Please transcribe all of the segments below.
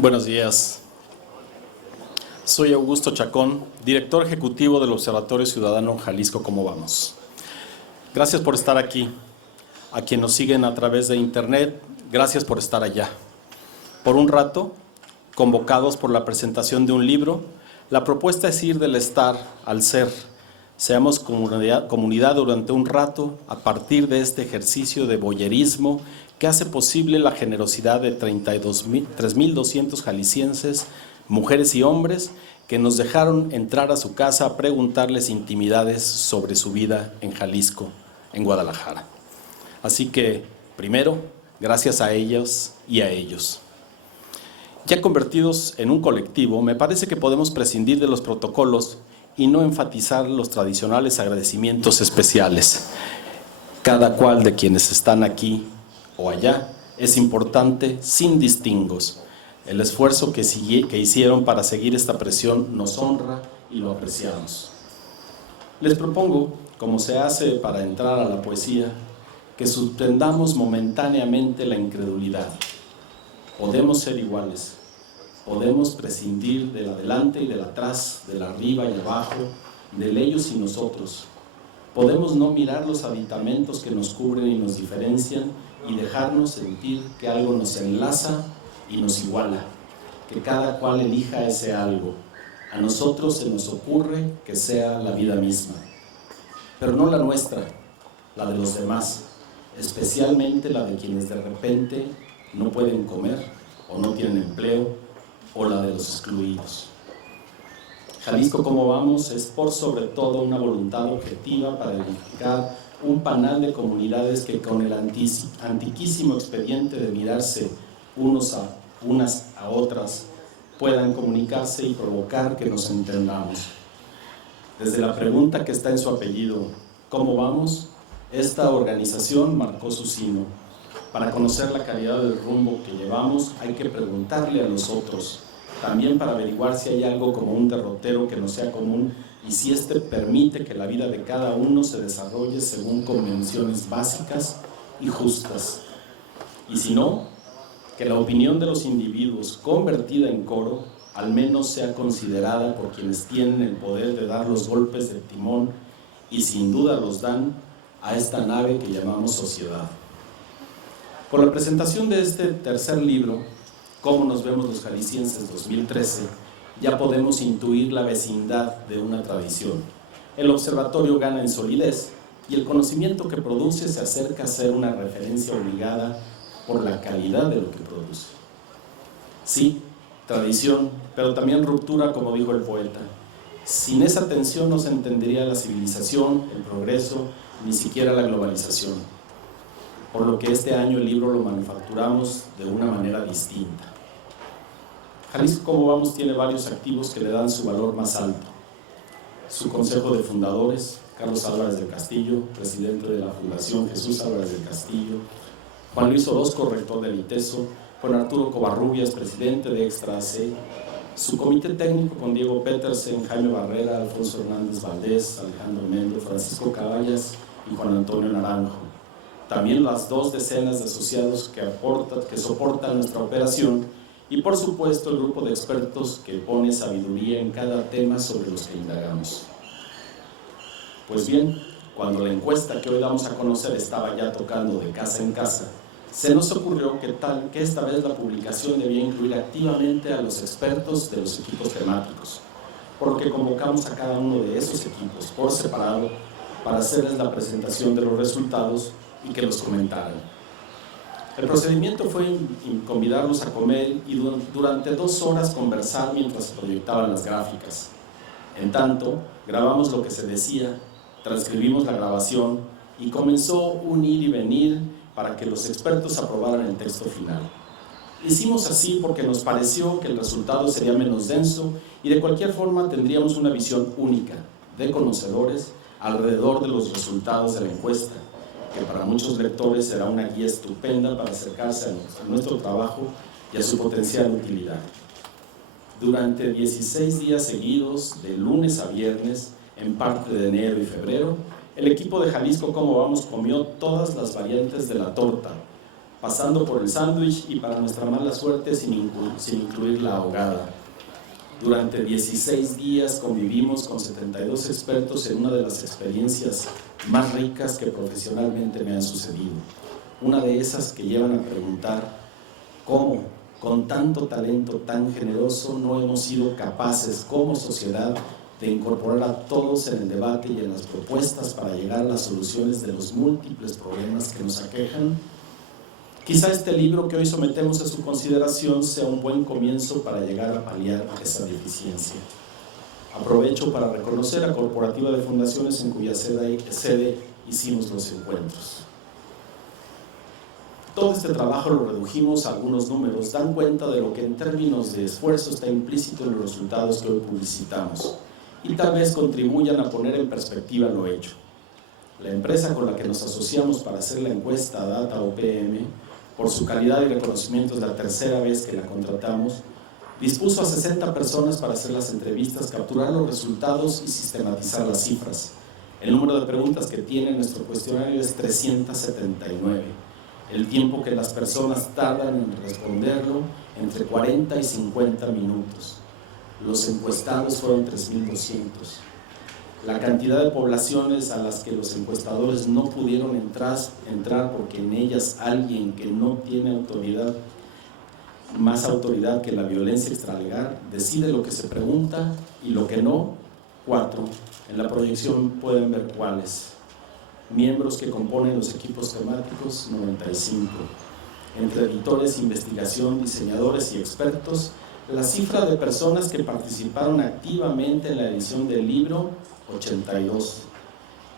Buenos días. Soy Augusto Chacón, director ejecutivo del Observatorio Ciudadano Jalisco ¿Cómo vamos? Gracias por estar aquí. A quienes nos siguen a través de internet, gracias por estar allá. Por un rato, convocados por la presentación de un libro, la propuesta es ir del estar al ser. Seamos comunidad durante un rato a partir de este ejercicio de voyerismo que hace posible la generosidad de 3,200 jaliscienses, mujeres y hombres, que nos dejaron entrar a su casa a preguntarles intimidades sobre su vida en Jalisco, en Guadalajara. Así que, primero, gracias a ellas y a ellos. Ya convertidos en un colectivo, me parece que podemos prescindir de los protocolos y no enfatizar los tradicionales agradecimientos especiales. Cada cual de quienes están aquí o allá es importante sin distingos. El esfuerzo que hicieron para seguir esta presión nos honra y lo apreciamos. Les propongo, como se hace para entrar a la poesía, que suspendamos momentáneamente la incredulidad. Podemos ser iguales. Podemos prescindir del adelante y del atrás, del arriba y abajo, del ellos y nosotros. Podemos no mirar los aditamentos que nos cubren y nos diferencian y dejarnos sentir que algo nos enlaza y nos iguala, que cada cual elija ese algo. A nosotros se nos ocurre que sea la vida misma, pero no la nuestra, la de los demás, especialmente la de quienes de repente no pueden comer o no tienen empleo, o la de los excluidos. Jalisco ¿Cómo vamos? Es por sobre todo una voluntad objetiva para edificar un panal de comunidades que con el antiquísimo expediente de mirarse unas a otras puedan comunicarse y provocar que nos entendamos. Desde la pregunta que está en su apellido, ¿cómo vamos?, esta organización marcó su sino. Para conocer la calidad del rumbo que llevamos hay que preguntarle a los otros, también para averiguar si hay algo como un derrotero que no sea común y si éste permite que la vida de cada uno se desarrolle según convenciones básicas y justas. Y si no, que la opinión de los individuos convertida en coro al menos sea considerada por quienes tienen el poder de dar los golpes de timón y sin duda los dan a esta nave que llamamos sociedad. Con la presentación de este tercer libro, ¿Cómo nos vemos los jaliscienses 2013?, ya podemos intuir la vecindad de una tradición. El observatorio gana en solidez y el conocimiento que produce se acerca a ser una referencia obligada por la calidad de lo que produce. Sí, tradición, pero también ruptura, como dijo el poeta. Sin esa tensión no se entendería la civilización, el progreso, ni siquiera la globalización. Por lo que este año el libro lo manufacturamos de una manera distinta. Jalisco ¿Cómo vamos? Tiene varios activos que le dan su valor más alto. Su consejo de fundadores, Carlos Álvarez del Castillo, presidente de la Fundación Jesús Álvarez del Castillo, Juan Luis Orozco, rector del ITESO, Juan Arturo Covarrubias, presidente de Extra AC, su comité técnico con Diego Petersen, Jaime Barrera, Alfonso Hernández Valdés, Alejandro Mendo, Francisco Caballas y Juan Antonio Naranjo. También las 2 decenas de asociados que soportan nuestra operación y por supuesto el grupo de expertos que pone sabiduría en cada tema sobre los que indagamos. Pues bien, cuando la encuesta que hoy damos a conocer estaba ya tocando de casa en casa, se nos ocurrió que esta vez la publicación debía incluir activamente a los expertos de los equipos temáticos, por lo que convocamos a cada uno de esos equipos por separado para hacerles la presentación de los resultados y que los comentaran. El procedimiento fue convidarlos a comer y durante 2 horas conversar mientras se proyectaban las gráficas. En tanto, grabamos lo que se decía, transcribimos la grabación y comenzó un ir y venir para que los expertos aprobaran el texto final. Hicimos así porque nos pareció que el resultado sería menos denso y de cualquier forma tendríamos una visión única de conocedores alrededor de los resultados de la encuesta, que para muchos lectores será una guía estupenda para acercarse a nuestro trabajo y a su potencial utilidad. Durante 16 días seguidos, de lunes a viernes, en parte de enero y febrero, el equipo de Jalisco ¿Cómo vamos? Comió todas las variantes de la torta, pasando por el sándwich y, para nuestra mala suerte, sin incluir la ahogada. Durante 16 días convivimos con 72 expertos en una de las experiencias más ricas que profesionalmente me han sucedido. Una de esas que llevan a preguntar cómo, con tanto talento tan generoso, no hemos sido capaces como sociedad de incorporar a todos en el debate y en las propuestas para llegar a las soluciones de los múltiples problemas que nos aquejan. Quizá este libro que hoy sometemos a su consideración sea un buen comienzo para llegar a paliar esa deficiencia. Aprovecho para reconocer a Corporativa de Fundaciones, en cuya sede hicimos los encuentros. Todo este trabajo lo redujimos a algunos números, dan cuenta de lo que en términos de esfuerzo está implícito en los resultados que hoy publicitamos, y tal vez contribuyan a poner en perspectiva lo hecho. La empresa con la que nos asociamos para hacer la encuesta Data OPM, por su calidad y reconocimiento, es la tercera vez que la contratamos, dispuso a 60 personas para hacer las entrevistas, capturar los resultados y sistematizar las cifras. El número de preguntas que tiene nuestro cuestionario es 379. El tiempo que las personas tardan en responderlo, entre 40 y 50 minutos. Los encuestados fueron 3.200. La cantidad de poblaciones a las que los encuestadores no pudieron entrar porque en ellas alguien que no tiene autoridad, más autoridad que la violencia extralegal, decide lo que se pregunta y lo que no, 4. En la proyección pueden ver cuáles. Miembros que componen los equipos temáticos, 95. Entre editores, investigación, diseñadores y expertos, la cifra de personas que participaron activamente en la edición del libro, 82.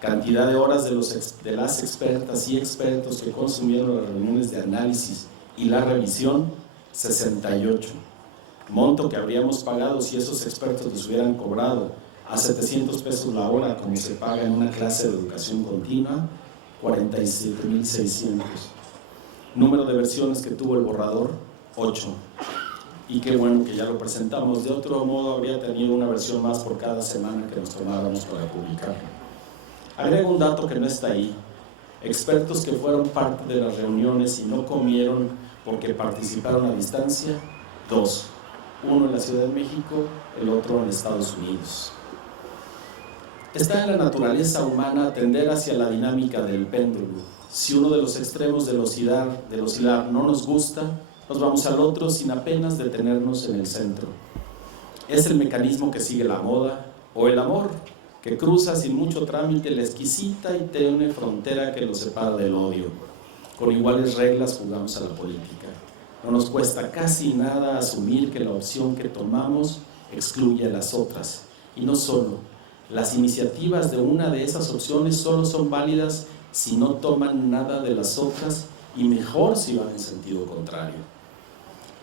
Cantidad de horas de las expertas y expertos que consumieron las reuniones de análisis y la revisión, 68. Monto que habríamos pagado si esos expertos les hubieran cobrado a 700 pesos la hora, como se paga en una clase de educación continua, 47.600. Número de versiones que tuvo el borrador, 8. Y qué bueno que ya lo presentamos. De otro modo, habría tenido una versión más por cada semana que nos tomáramos para publicar. Agrego un dato que no está ahí. Expertos que fueron parte de las reuniones y no comieron porque participaron a distancia, 2. Uno en la Ciudad de México, el otro en Estados Unidos. Está en la naturaleza humana tender hacia la dinámica del péndulo. Si uno de los extremos del oscilar no nos gusta, nos vamos al otro sin apenas detenernos en el centro. Es el mecanismo que sigue la moda o el amor, que cruza sin mucho trámite la exquisita y tenue frontera que nos separa del odio. Con iguales reglas jugamos a la política. No nos cuesta casi nada asumir que la opción que tomamos excluye a las otras. Y no solo, las iniciativas de una de esas opciones solo son válidas si no toman nada de las otras, y mejor si van en sentido contrario.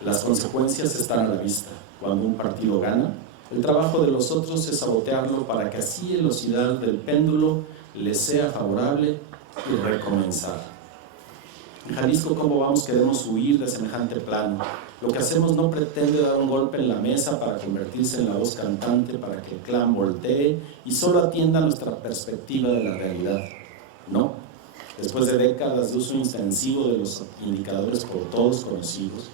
Las consecuencias están a la vista. Cuando un partido gana, el trabajo de los otros es sabotearlo para que así el oscilar del péndulo les sea favorable y recomenzar. En Jalisco, ¿cómo vamos? Queremos huir de semejante plano. Lo que hacemos no pretende dar un golpe en la mesa para convertirse en la voz cantante, para que el clan voltee y solo atienda nuestra perspectiva de la realidad. No. Después de décadas de uso intensivo de los indicadores por todos conocidos,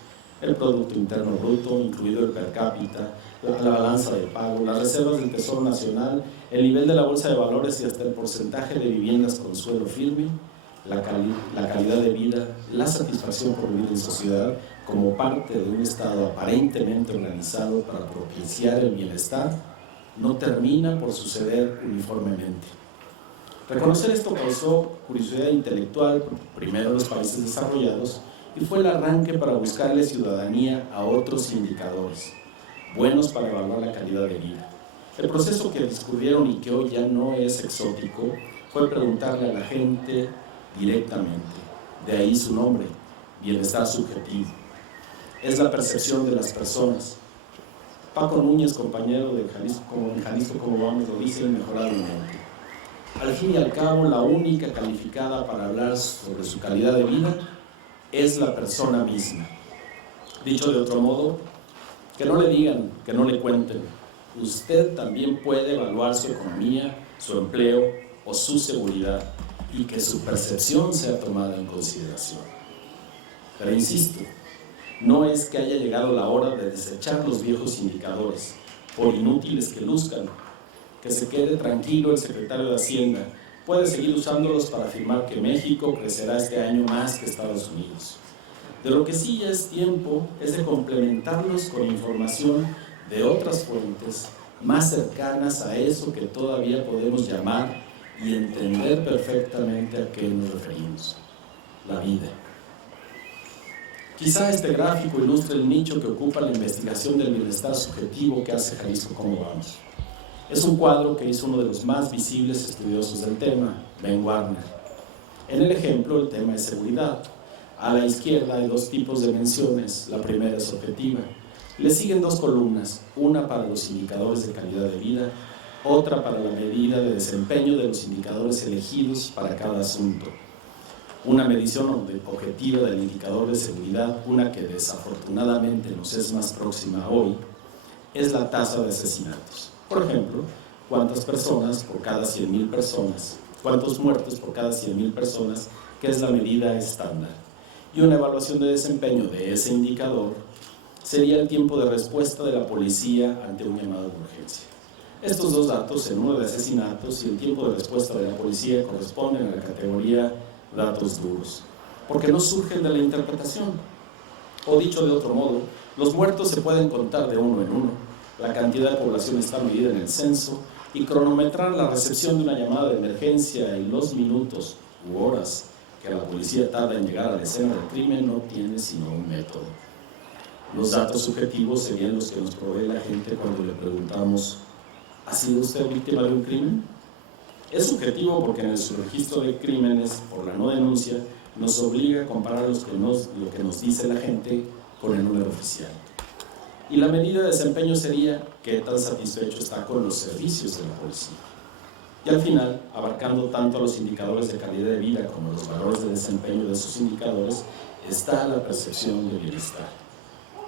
el Producto Interno Bruto, incluido el per cápita, la balanza de pago, las reservas del Tesoro Nacional, el nivel de la Bolsa de Valores y hasta el porcentaje de viviendas con suelo firme, la calidad de vida, la satisfacción por vivir en sociedad como parte de un Estado aparentemente organizado para propiciar el bienestar, no termina por suceder uniformemente. Reconocer esto causó curiosidad intelectual, primero en los países desarrollados, y fue el arranque para buscarle ciudadanía a otros indicadores, buenos para evaluar la calidad de vida. El proceso que discurrieron y que hoy ya no es exótico fue preguntarle a la gente directamente, de ahí su nombre, bienestar subjetivo. Es la percepción de las personas. Paco Núñez, compañero de Jalisco, como vamos, lo dice inmejorablemente. Al fin y al cabo, la única calificada para hablar sobre su calidad de vida es la persona misma. Dicho de otro modo, que no le digan, que no le cuenten. Usted también puede evaluar su economía, su empleo o su seguridad y que su percepción sea tomada en consideración. Pero insisto, no es que haya llegado la hora de desechar los viejos indicadores, por inútiles que luzcan. Que se quede tranquilo el secretario de Hacienda, puede seguir usándolos para afirmar que México crecerá este año más que Estados Unidos. De lo que sí ya es tiempo es de complementarlos con información de otras fuentes más cercanas a eso que todavía podemos llamar y entender perfectamente a qué nos referimos: la vida. Quizá este gráfico ilustre el nicho que ocupa la investigación del bienestar subjetivo que hace Jalisco Cómo Vamos. Es un cuadro que hizo uno de los más visibles estudiosos del tema, Ben Warner. En el ejemplo, el tema es seguridad. A la izquierda hay dos tipos de menciones, la primera es objetiva. Le siguen dos columnas, una para los indicadores de calidad de vida, otra para la medida de desempeño de los indicadores elegidos para cada asunto. Una medición objetiva del indicador de seguridad, una que desafortunadamente nos es más próxima hoy, es la tasa de asesinatos. Por ejemplo, ¿cuántas personas por cada 100,000 personas? ¿Cuántos muertos por cada 100,000 personas? Que es la medida estándar. Y una evaluación de desempeño de ese indicador sería el tiempo de respuesta de la policía ante un llamado de urgencia. Estos dos datos, el número de asesinatos y el tiempo de respuesta de la policía, corresponden a la categoría datos duros, porque no surgen de la interpretación. O dicho de otro modo, los muertos se pueden contar de uno en uno, la cantidad de población está medida en el censo, y cronometrar la recepción de una llamada de emergencia y los minutos u horas que la policía tarda en llegar a la escena del crimen no tiene sino un método. Los datos subjetivos serían los que nos provee la gente cuando le preguntamos: ¿ha sido usted víctima de un crimen? Es subjetivo porque en el subregistro de crímenes por la no denuncia nos obliga a comparar lo que nos dice la gente con el número oficial. Y la medida de desempeño sería qué tan satisfecho está con los servicios de la policía. Y al final, abarcando tanto a los indicadores de calidad de vida como los valores de desempeño de esos indicadores, está la percepción de bienestar.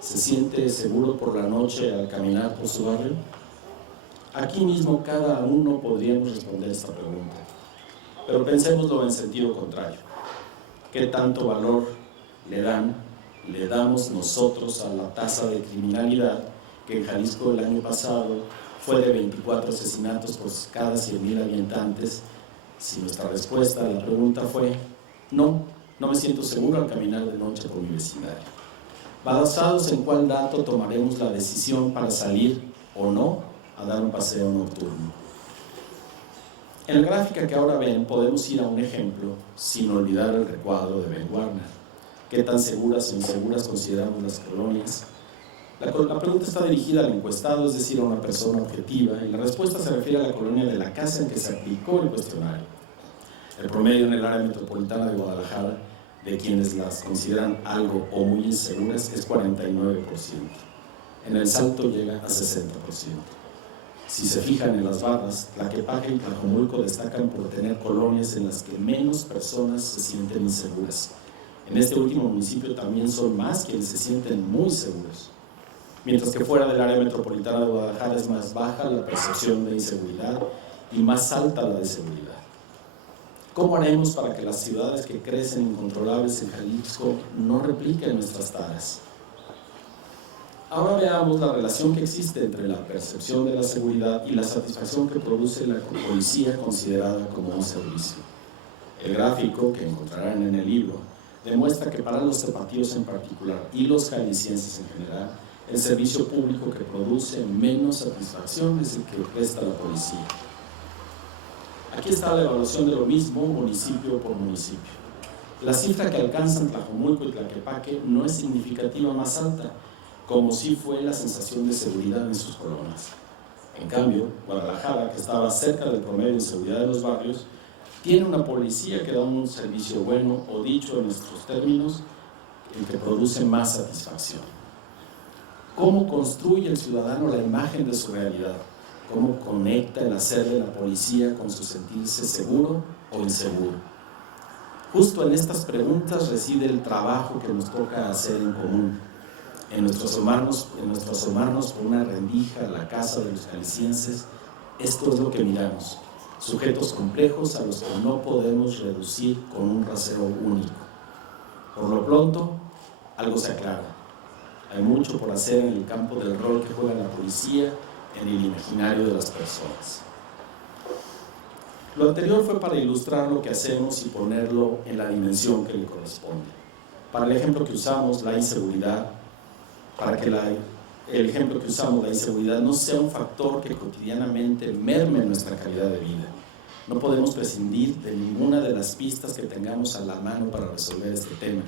¿Se siente seguro por la noche al caminar por su barrio? Aquí mismo cada uno podríamos responder esta pregunta, pero pensémoslo en sentido contrario. ¿Qué tanto valor le damos nosotros a la tasa de criminalidad que en Jalisco el año pasado fue de 24 asesinatos por cada 100,000 habitantes? Si nuestra respuesta a la pregunta fue no me siento seguro al caminar de noche por mi vecindario. Basados en cuál dato tomaremos la decisión para salir o no a dar un paseo nocturno. En la gráfica que ahora ven podemos ir a un ejemplo sin olvidar el recuadro de Ben Warner. ¿Qué tan seguras o inseguras consideramos las colonias? La pregunta está dirigida al encuestado, es decir, a una persona objetiva, y la respuesta se refiere a la colonia de la casa en que se aplicó el cuestionario. El promedio en el área metropolitana de Guadalajara de quienes las consideran algo o muy inseguras es 49%. En El Salto llega a 60%. Si se fijan en las barras, Tlaquepaque y Tlajomulco destacan por tener colonias en las que menos personas se sienten inseguras. En este último municipio también son más quienes se sienten muy seguros. Mientras que fuera del área metropolitana de Guadalajara es más baja la percepción de inseguridad y más alta la de seguridad. ¿Cómo haremos para que las ciudades que crecen incontrolables en Jalisco no repliquen nuestras taras? Ahora veamos la relación que existe entre la percepción de la seguridad y la satisfacción que produce la policía considerada como un servicio. El gráfico que encontrarán en el libro demuestra que para los tapatíos en particular y los jaliscienses en general, el servicio público que produce menos satisfacción es el que presta la policía. Aquí está la evaluación de lo mismo municipio por municipio. La cifra que alcanzan Tlajomulco y Tlaquepaque no es significativa más alta, como sí fue la sensación de seguridad en sus colonias. En cambio, Guadalajara, que estaba cerca del promedio de seguridad de los barrios, tiene una policía que da un servicio bueno, o dicho en nuestros términos, el que produce más satisfacción. ¿Cómo construye el ciudadano la imagen de su realidad? ¿Cómo conecta el hacer de la policía con su sentirse seguro o inseguro? Justo en estas preguntas reside el trabajo que nos toca hacer en común. En nuestro asomarnos por una rendija a la casa de los jaliscienses, esto es lo que miramos: sujetos complejos a los que no podemos reducir con un rasero único. Por lo pronto, algo se aclara. Hay mucho por hacer en el campo del rol que juega la policía en el imaginario de las personas. Lo anterior fue para ilustrar lo que hacemos y ponerlo en la dimensión que le corresponde. Para el ejemplo que usamos, la inseguridad, para que el ejemplo que usamos, la inseguridad, no sea un factor que cotidianamente merme nuestra calidad de vida. No podemos prescindir de ninguna de las pistas que tengamos a la mano para resolver este tema,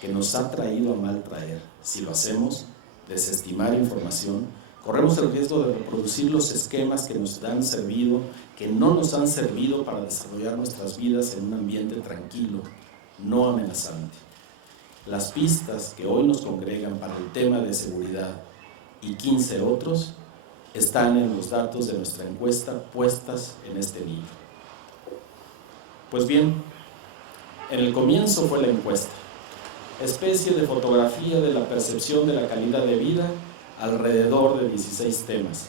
que nos ha traído a mal traer. Si lo hacemos, desestimar información, corremos el riesgo de reproducir los esquemas que nos han servido, que no nos han servido para desarrollar nuestras vidas en un ambiente tranquilo, no amenazante. Las pistas que hoy nos congregan para el tema de seguridad y 15 otros están en los datos de nuestra encuesta puestas en este libro. Pues bien, en el comienzo fue la encuesta, especie de fotografía de la percepción de la calidad de vida alrededor de 16 temas,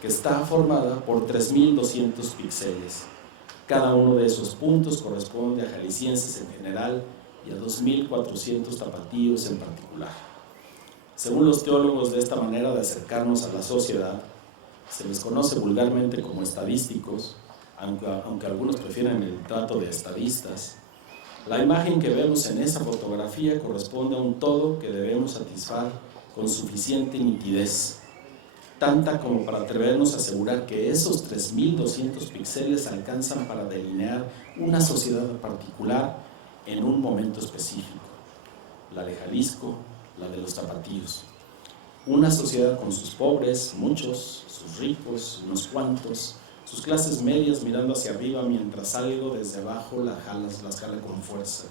que está formada por 3.200 píxeles. Cada uno de esos puntos corresponde a jaliscienses en general y a 2.400 tapatíos en particular. Según los teólogos de esta manera de acercarnos a la sociedad, se les conoce vulgarmente como estadísticos, aunque algunos prefieren el trato de estadistas. La imagen que vemos en esa fotografía corresponde a un todo que debemos satisfacer con suficiente nitidez, tanta como para atrevernos a asegurar que esos 3.200 píxeles alcanzan para delinear una sociedad particular en un momento específico, la de Jalisco, la de los tapatíos. Una sociedad con sus pobres, muchos, sus ricos, unos cuantos, sus clases medias mirando hacia arriba mientras algo desde abajo las jala con fuerza,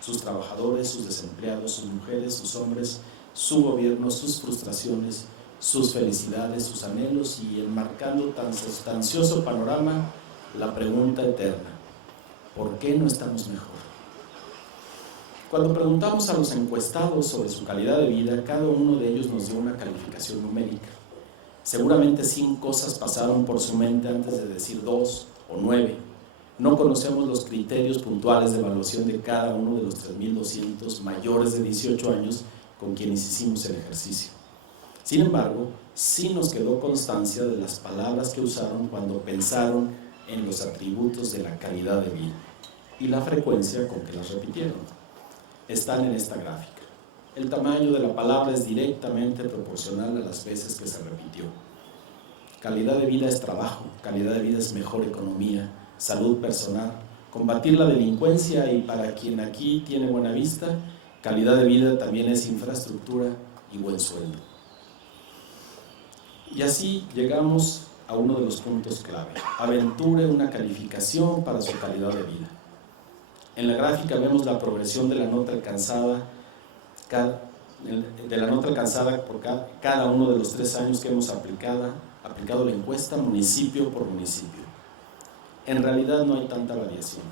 sus trabajadores, sus desempleados, sus mujeres, sus hombres, su gobierno, sus frustraciones, sus felicidades, sus anhelos, y enmarcando tan sustancioso panorama la pregunta eterna: ¿por qué no estamos mejor? Cuando preguntamos a los encuestados sobre su calidad de vida, cada uno de ellos nos dio una calificación numérica. Seguramente 100 cosas pasaron por su mente antes de decir 2 o 9. No conocemos los criterios puntuales de evaluación de cada uno de los 3.200 mayores de 18 años con quienes hicimos el ejercicio. Sin embargo, sí nos quedó constancia de las palabras que usaron cuando pensaron en los atributos de la calidad de vida y la frecuencia con que las repitieron. Están en esta gráfica. El tamaño de la palabra es directamente proporcional a las veces que se repitió. Calidad de vida es trabajo, calidad de vida es mejor economía, salud personal, combatir la delincuencia, y para quien aquí tiene buena vista, calidad de vida también es infraestructura y buen sueldo. Y así llegamos a uno de los puntos clave: aventure una calificación para su calidad de vida. En la gráfica vemos la progresión de la nota alcanzada por cada uno de los 3 años que hemos aplicado la encuesta municipio por municipio. En realidad no hay tanta variación.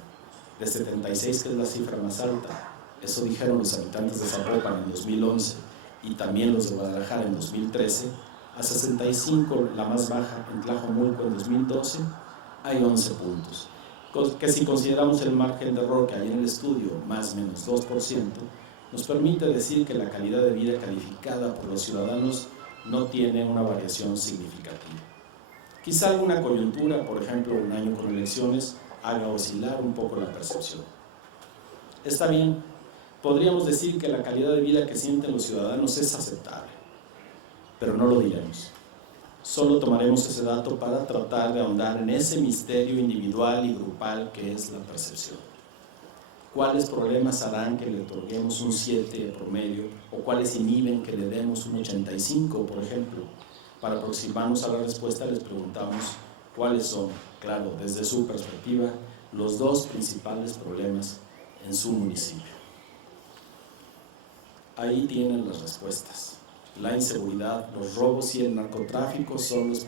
De 76, que es la cifra más alta, eso dijeron los habitantes de Zapopan en 2011 y también los de Guadalajara en 2013, a 65, la más baja, en Tlajomulco en 2012, hay 11 puntos. Que si consideramos el margen de error que hay en el estudio, más o menos 2%, nos permite decir que la calidad de vida calificada por los ciudadanos no tiene una variación significativa. Quizá alguna coyuntura, por ejemplo un año con elecciones, haga oscilar un poco la percepción. Está bien, podríamos decir que la calidad de vida que sienten los ciudadanos es aceptable, pero no lo diremos. Solo tomaremos ese dato para tratar de ahondar en ese misterio individual y grupal que es la percepción. ¿Cuáles problemas harán que le otorguemos un 7 de promedio, o cuáles inhiben que le demos un 85, por ejemplo? Para aproximarnos a la respuesta les preguntamos cuáles son, claro, desde su perspectiva, los 2 principales problemas en su municipio. Ahí tienen las respuestas. La inseguridad, los robos y el narcotráfico son los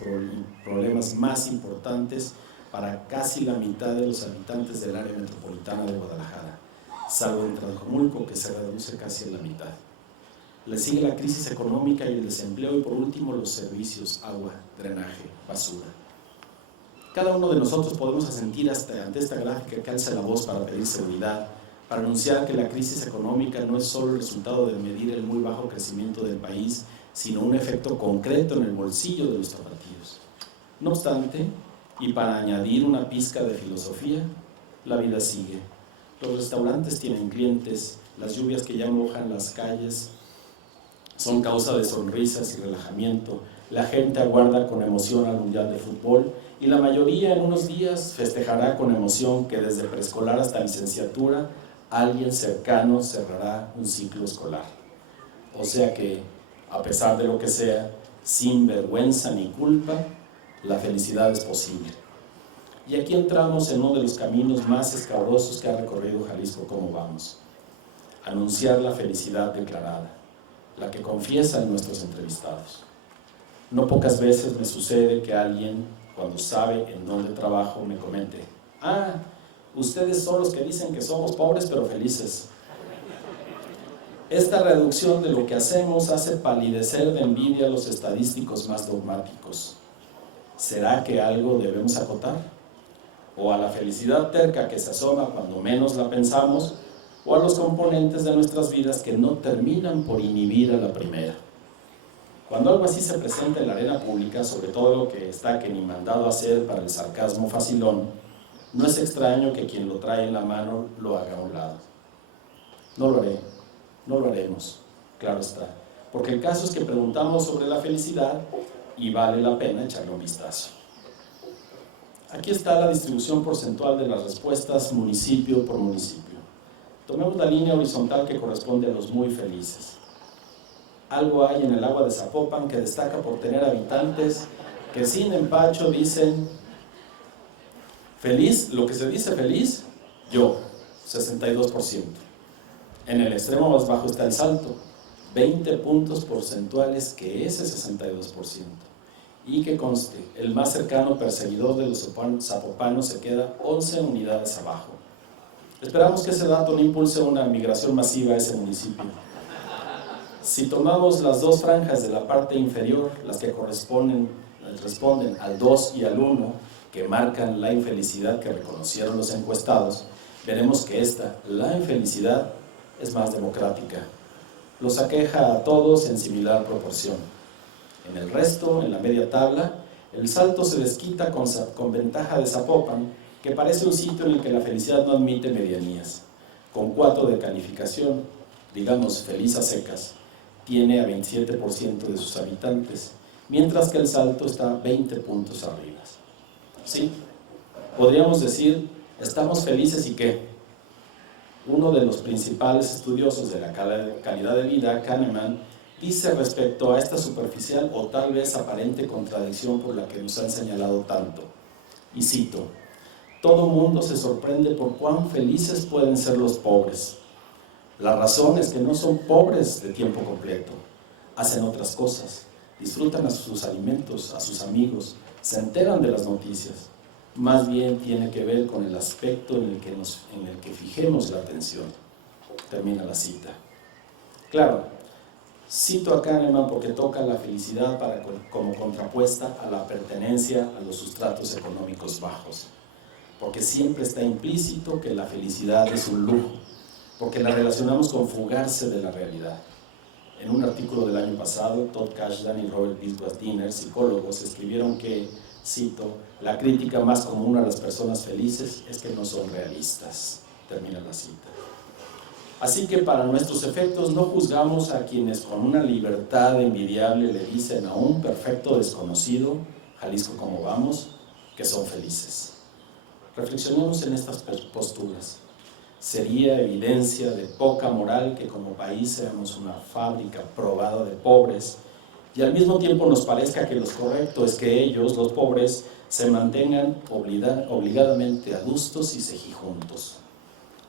problemas más importantes para casi la mitad de los habitantes del área metropolitana de Guadalajara, salvo en Tlajomulco, que se reduce casi a la mitad. Le sigue la crisis económica y el desempleo, y por último los servicios, agua, drenaje, basura. Cada uno de nosotros podemos asentir ante esta gráfica que alza la voz para pedir seguridad, para anunciar que la crisis económica no es solo el resultado de medir el muy bajo crecimiento del país, sino un efecto concreto en el bolsillo de los tapatíos. No obstante, y para añadir una pizca de filosofía, la vida sigue. Los restaurantes tienen clientes, las lluvias que ya mojan las calles son causa de sonrisas y relajamiento, la gente aguarda con emoción al Mundial de Fútbol y la mayoría en unos días festejará con emoción que desde preescolar hasta licenciatura alguien cercano cerrará un ciclo escolar. O sea que, a pesar de lo que sea, sin vergüenza ni culpa, la felicidad es posible. Y aquí entramos en uno de los caminos más escabrosos que ha recorrido Jalisco Cómo Vamos. Anunciar la felicidad declarada, la que confiesan nuestros entrevistados. No pocas veces me sucede que alguien, cuando sabe en dónde trabajo, me comente: ah, ustedes son los que dicen que somos pobres pero felices. Esta reducción de lo que hacemos hace palidecer de envidia a los estadísticos más dogmáticos. ¿Será que algo debemos acotar? ¿O a la felicidad terca que se asoma cuando menos la pensamos? ¿O a los componentes de nuestras vidas que no terminan por inhibir a la primera? Cuando algo así se presenta en la arena pública, sobre todo lo que está que ni mandado a hacer para el sarcasmo facilón, no es extraño que quien lo trae en la mano lo haga a un lado. No lo haré, no lo haremos, claro está, porque el caso es que preguntamos sobre la felicidad y vale la pena echarle un vistazo. Aquí está la distribución porcentual de las respuestas municipio por municipio. Tomemos la línea horizontal que corresponde a los muy felices. Algo hay en el agua de Zapopan que destaca por tener habitantes que sin empacho dicen: feliz, lo que se dice feliz, yo, 62%. En el extremo más bajo está el Salto, 20 puntos porcentuales que ese 62%. Y que conste, el más cercano perseguidor de los zapopanos se queda 11 unidades abajo. Esperamos que ese dato no impulse una migración masiva a ese municipio. Si tomamos las dos franjas de la parte inferior, las que responden al 2 y al 1, que marcan la infelicidad que reconocieron los encuestados, veremos que la infelicidad, es más democrática. Los aqueja a todos en similar proporción. En el resto, en la media tabla, el Salto se desquita con ventaja de Zapopan, que parece un sitio en el que la felicidad no admite medianías. Con 4 de calificación, digamos feliz a secas, tiene a 27% de sus habitantes, mientras que el Salto está 20 puntos arriba. ¿Sí? Podríamos decir, estamos felices y ¿qué? Uno de los principales estudiosos de la calidad de vida, Kahneman, dice respecto a esta superficial o tal vez aparente contradicción por la que nos han señalado tanto, y cito: todo mundo se sorprende por cuán felices pueden ser los pobres. La razón es que no son pobres de tiempo completo, hacen otras cosas, disfrutan a sus alimentos, a sus amigos, se enteran de las noticias. Más bien tiene que ver con el aspecto en el que fijemos la atención. Termina la cita. Claro, cito a Kahneman porque toca la felicidad como contrapuesta a la pertenencia a los sustratos económicos bajos, porque siempre está implícito que la felicidad es un lujo, porque la relacionamos con fugarse de la realidad. En un artículo del año pasado, Todd Kashdan y Robert Biswas-Diener, psicólogos, escribieron que, cito, la crítica más común a las personas felices es que no son realistas. Termina la cita. Así que para nuestros efectos no juzgamos a quienes con una libertad envidiable le dicen a un perfecto desconocido, Jalisco Cómo Vamos, que son felices. Reflexionemos en estas posturas. Sería evidencia de poca moral que como país seamos una fábrica probada de pobres y al mismo tiempo nos parezca que lo correcto es que ellos, los pobres, se mantengan obligadamente adustos y cejijuntos.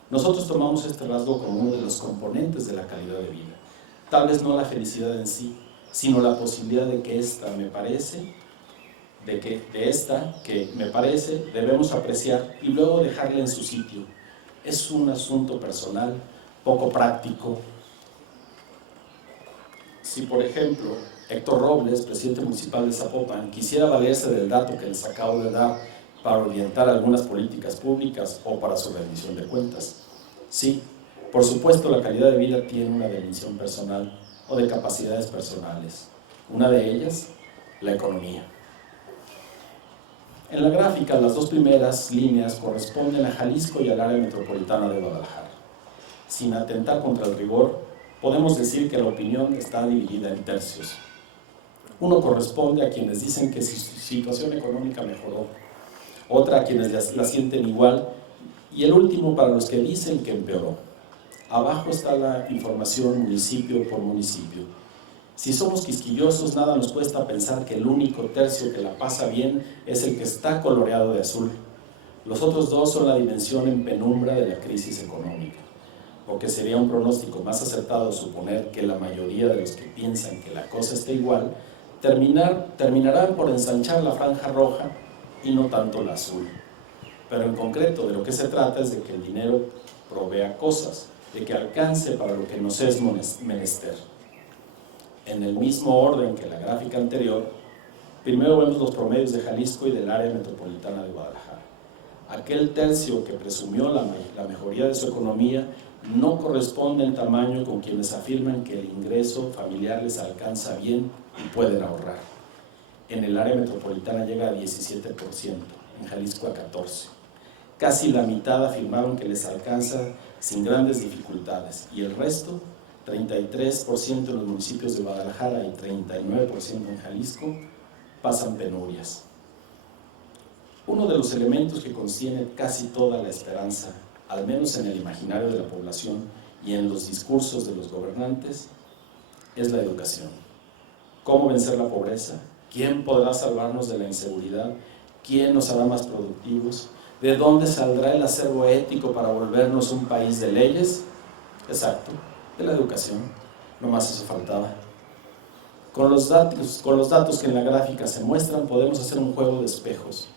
Nosotros tomamos este rasgo como uno de los componentes de la calidad de vida. Tal vez no la felicidad en sí, sino la posibilidad de que debemos apreciar y luego dejarla en su sitio. Es un asunto personal, poco práctico. Si, por ejemplo, Héctor Robles, presidente municipal de Zapopan, quisiera valerse del dato que les acabo de dar para orientar algunas políticas públicas o para su rendición de cuentas, sí, Por supuesto, la calidad de vida tiene una dimensión personal o de capacidades personales. Una de ellas, la economía. En la gráfica, las dos primeras líneas corresponden a Jalisco y al área metropolitana de Guadalajara. Sin atentar contra el rigor, podemos decir que la opinión está dividida en tercios. Uno corresponde a quienes dicen que su situación económica mejoró, otra a quienes la sienten igual, y el último para los que dicen que empeoró. Abajo está la información municipio por municipio. Si somos quisquillosos, nada nos cuesta pensar que el único tercio que la pasa bien es el que está coloreado de azul. Los otros dos son la dimensión en penumbra de la crisis económica, porque sería un pronóstico más acertado suponer que la mayoría de los que piensan que la cosa está igual terminarán por ensanchar la franja roja y no tanto la azul. Pero en concreto, de lo que se trata es de que el dinero provea cosas, de que alcance para lo que nos es menester. En el mismo orden que la gráfica anterior, primero vemos los promedios de Jalisco y del área metropolitana de Guadalajara. Aquel tercio que presumió la mejoría de su economía no corresponde en tamaño con quienes afirman que el ingreso familiar les alcanza bien y pueden ahorrar. En el área metropolitana llega a 17%, en Jalisco a 14%. Casi la mitad afirmaron que les alcanza sin grandes dificultades, y el resto, 33% en los municipios de Guadalajara y 39% en Jalisco, pasan penurias. Uno de los elementos que contiene casi toda la esperanza, al menos en el imaginario de la población y en los discursos de los gobernantes, es la educación. ¿Cómo vencer la pobreza? ¿Quién podrá salvarnos de la inseguridad? ¿Quién nos hará más productivos? ¿De dónde saldrá el acervo ético para volvernos un país de leyes? Exacto, de la educación, no más eso faltaba. Con los datos que en la gráfica se muestran, podemos hacer un juego de espejos,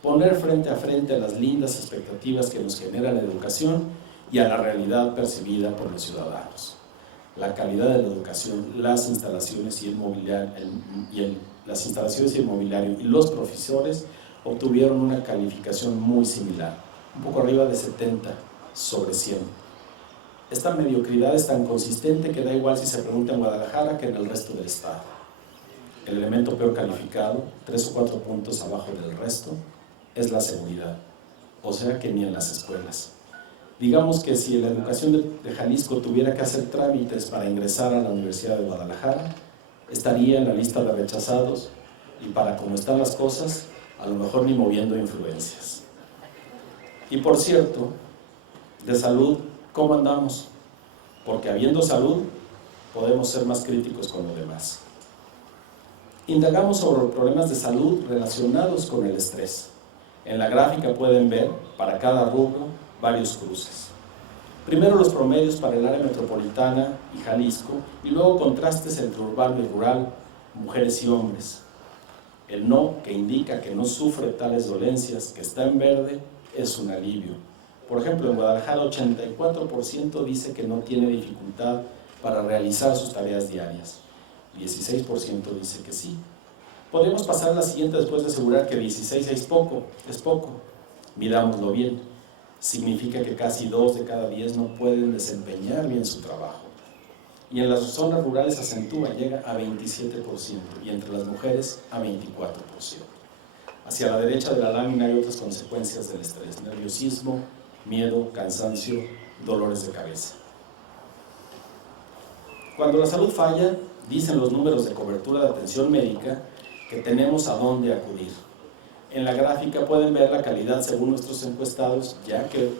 poner frente a frente a las lindas expectativas que nos genera la educación y a la realidad percibida por los ciudadanos. La calidad de la educación, las instalaciones y el mobiliario, y los profesores obtuvieron una calificación muy similar, un poco arriba de 70 sobre 100. Esta mediocridad es tan consistente que da igual si se pregunta en Guadalajara que en el resto del estado. El elemento peor calificado, 3 o 4 puntos abajo del resto, es la seguridad, o sea que ni en las escuelas. Digamos que si la educación de Jalisco tuviera que hacer trámites para ingresar a la Universidad de Guadalajara, estaría en la lista de rechazados y para cómo están las cosas, a lo mejor ni moviendo influencias. Y por cierto, de salud, ¿cómo andamos? Porque habiendo salud, podemos ser más críticos con lo demás. Indagamos sobre problemas de salud relacionados con el estrés. En la gráfica pueden ver, para cada rubro, varios cruces. Primero los promedios para el área metropolitana y Jalisco, y luego contrastes entre urbano y rural, mujeres y hombres. El no, que indica que no sufre tales dolencias, que está en verde, es un alivio. Por ejemplo, en Guadalajara 84% dice que no tiene dificultad para realizar sus tareas diarias. 16% dice que sí. Podríamos pasar a la siguiente después de asegurar que 16 es poco. Mirámoslo bien. Significa que casi 2 de cada 10 no pueden desempeñar bien su trabajo. Y en las zonas rurales acentúa, llega a 27%, y entre las mujeres a 24%. Hacia la derecha de la lámina hay otras consecuencias del estrés: nerviosismo, miedo, cansancio, dolores de cabeza. Cuando la salud falla, dicen los números de cobertura de atención médica que tenemos a dónde acudir. En la gráfica pueden ver la calidad según nuestros encuestados, ya que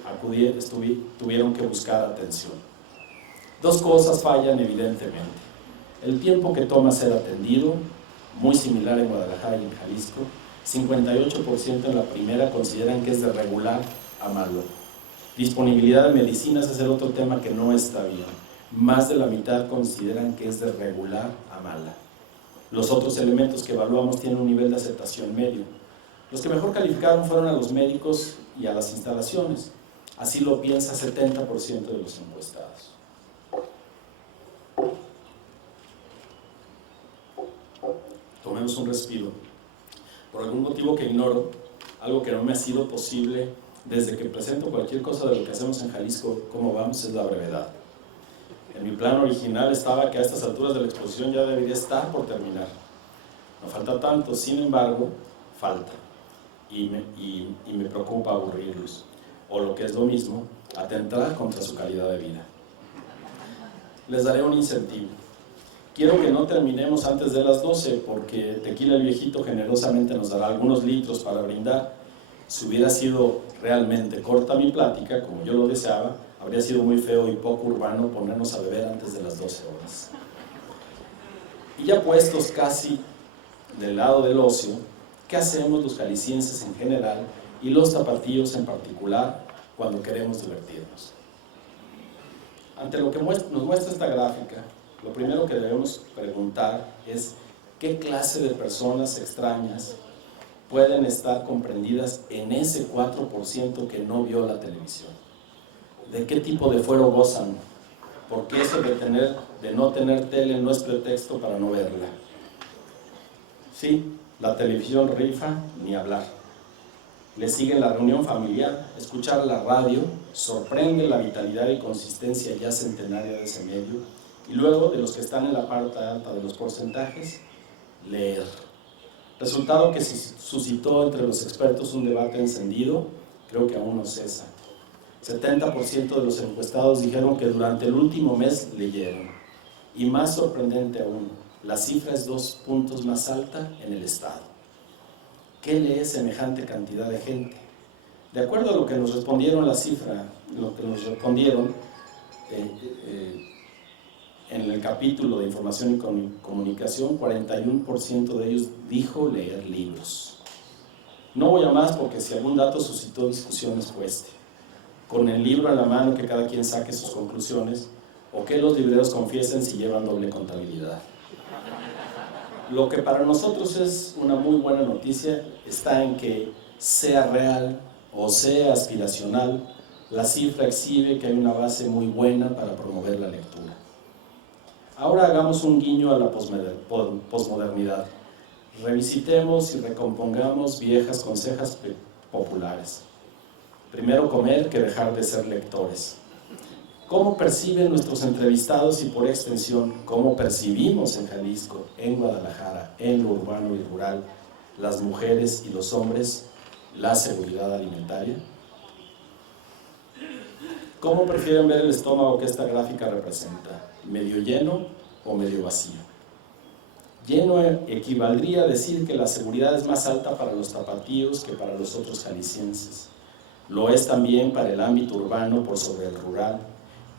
tuvieron que buscar atención. Dos cosas fallan evidentemente: el tiempo que toma ser atendido, muy similar en Guadalajara y en Jalisco. 58% en la primera consideran que es de regular a malo. Disponibilidad de medicinas es el otro tema que no está bien. Más de la mitad consideran que es de regular a mala. Los otros elementos que evaluamos tienen un nivel de aceptación medio. Los que mejor calificaron fueron a los médicos y a las instalaciones. Así lo piensa 70% de los encuestados. Tomemos un respiro. Por algún motivo que ignoro, algo que no me ha sido posible desde que presento cualquier cosa de lo que hacemos en Jalisco, cómo vamos, es la brevedad. En mi plan original estaba que a estas alturas de la exposición ya debería estar por terminar. No falta tanto, sin embargo, falta. Y me preocupa aburrirlos. O lo que es lo mismo, atentar contra su calidad de vida. Les daré un incentivo. Quiero que no terminemos antes de las 12 porque Tequila el Viejito generosamente nos dará algunos litros para brindar. Si hubiera sido realmente corta mi plática, como yo lo deseaba, habría sido muy feo y poco urbano ponernos a beber antes de las 12 horas. Y ya puestos casi del lado del ocio, ¿qué hacemos los jaliscienses en general y los tapatíos en particular cuando queremos divertirnos? Ante lo que nos muestra esta gráfica, lo primero que debemos preguntar es ¿qué clase de personas extrañas pueden estar comprendidas en ese 4% que no vio la televisión? ¿De qué tipo de fuero gozan? Porque eso de no tener tele no es pretexto para no verla. Sí, la televisión rifa, ni hablar. Le sigue la reunión familiar, escuchar la radio, sorprende la vitalidad y consistencia ya centenaria de ese medio, y luego, de los que están en la parte alta de los porcentajes, leer. Resultado que suscitó entre los expertos un debate encendido, creo que aún no cesa. 70% de los encuestados dijeron que durante el último mes leyeron. Y más sorprendente aún, la cifra es 2 puntos más alta en el estado. ¿Qué lee semejante cantidad de gente? De acuerdo a lo que nos respondieron la cifra, lo que nos respondieron en el capítulo de Información y Comunicación, 41% de ellos dijo leer libros. No voy a más porque si algún dato suscitó discusiones fue este. Con el libro a la mano que cada quien saque sus conclusiones, o que los libreros confiesen si llevan doble contabilidad. Lo que para nosotros es una muy buena noticia está en que, sea real o sea aspiracional, la cifra exhibe que hay una base muy buena para promover la lectura. Ahora hagamos un guiño a la posmodernidad. Revisitemos y recompongamos viejas consejas populares. Primero comer que dejar de ser lectores. ¿Cómo perciben nuestros entrevistados y por extensión, cómo percibimos en Jalisco, en Guadalajara, en lo urbano y rural, las mujeres y los hombres, la seguridad alimentaria? ¿Cómo prefieren ver el estómago que esta gráfica representa? ¿Medio lleno o medio vacío? Lleno equivaldría a decir que la seguridad es más alta para los tapatíos que para los otros jaliscienses. Lo es también para el ámbito urbano por sobre el rural,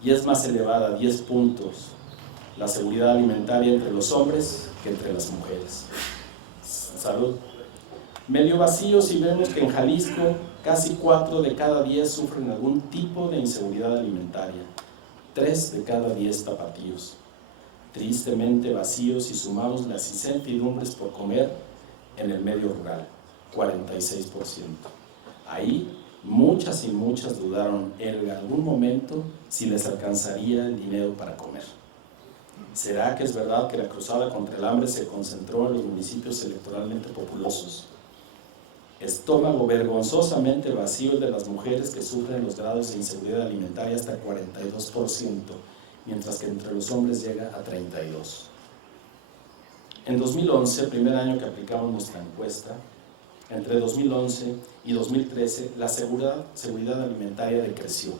y es más elevada, 10 puntos, la seguridad alimentaria entre los hombres que entre las mujeres. Salud. Medio vacío si vemos que en Jalisco casi 4 de cada 10 sufren algún tipo de inseguridad alimentaria, 3 de cada 10 tapatíos. Tristemente vacíos si sumamos las incertidumbres por comer en el medio rural, 46%. Ahí muchas y muchas dudaron en algún momento si les alcanzaría el dinero para comer. ¿Será que es verdad que la cruzada contra el hambre se concentró en los municipios electoralmente populosos? Estómago vergonzosamente vacío el de las mujeres que sufren los grados de inseguridad alimentaria hasta 42%, mientras que entre los hombres llega a 32%. En 2011, primer año que aplicamos nuestra encuesta, entre 2011 y 2013, la seguridad alimentaria decreció.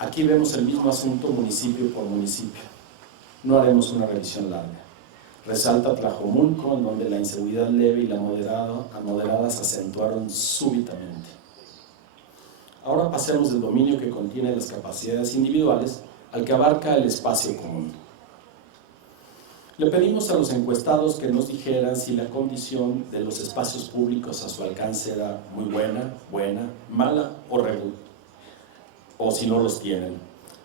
Aquí vemos el mismo asunto municipio por municipio. No haremos una revisión larga. Resalta Tlajomulco, en donde la inseguridad leve y la moderada se acentuaron súbitamente. Ahora pasemos del dominio que contiene las capacidades individuales al que abarca el espacio común. Le pedimos a los encuestados que nos dijeran si la condición de los espacios públicos a su alcance era muy buena, mala o regular, o si no los tienen.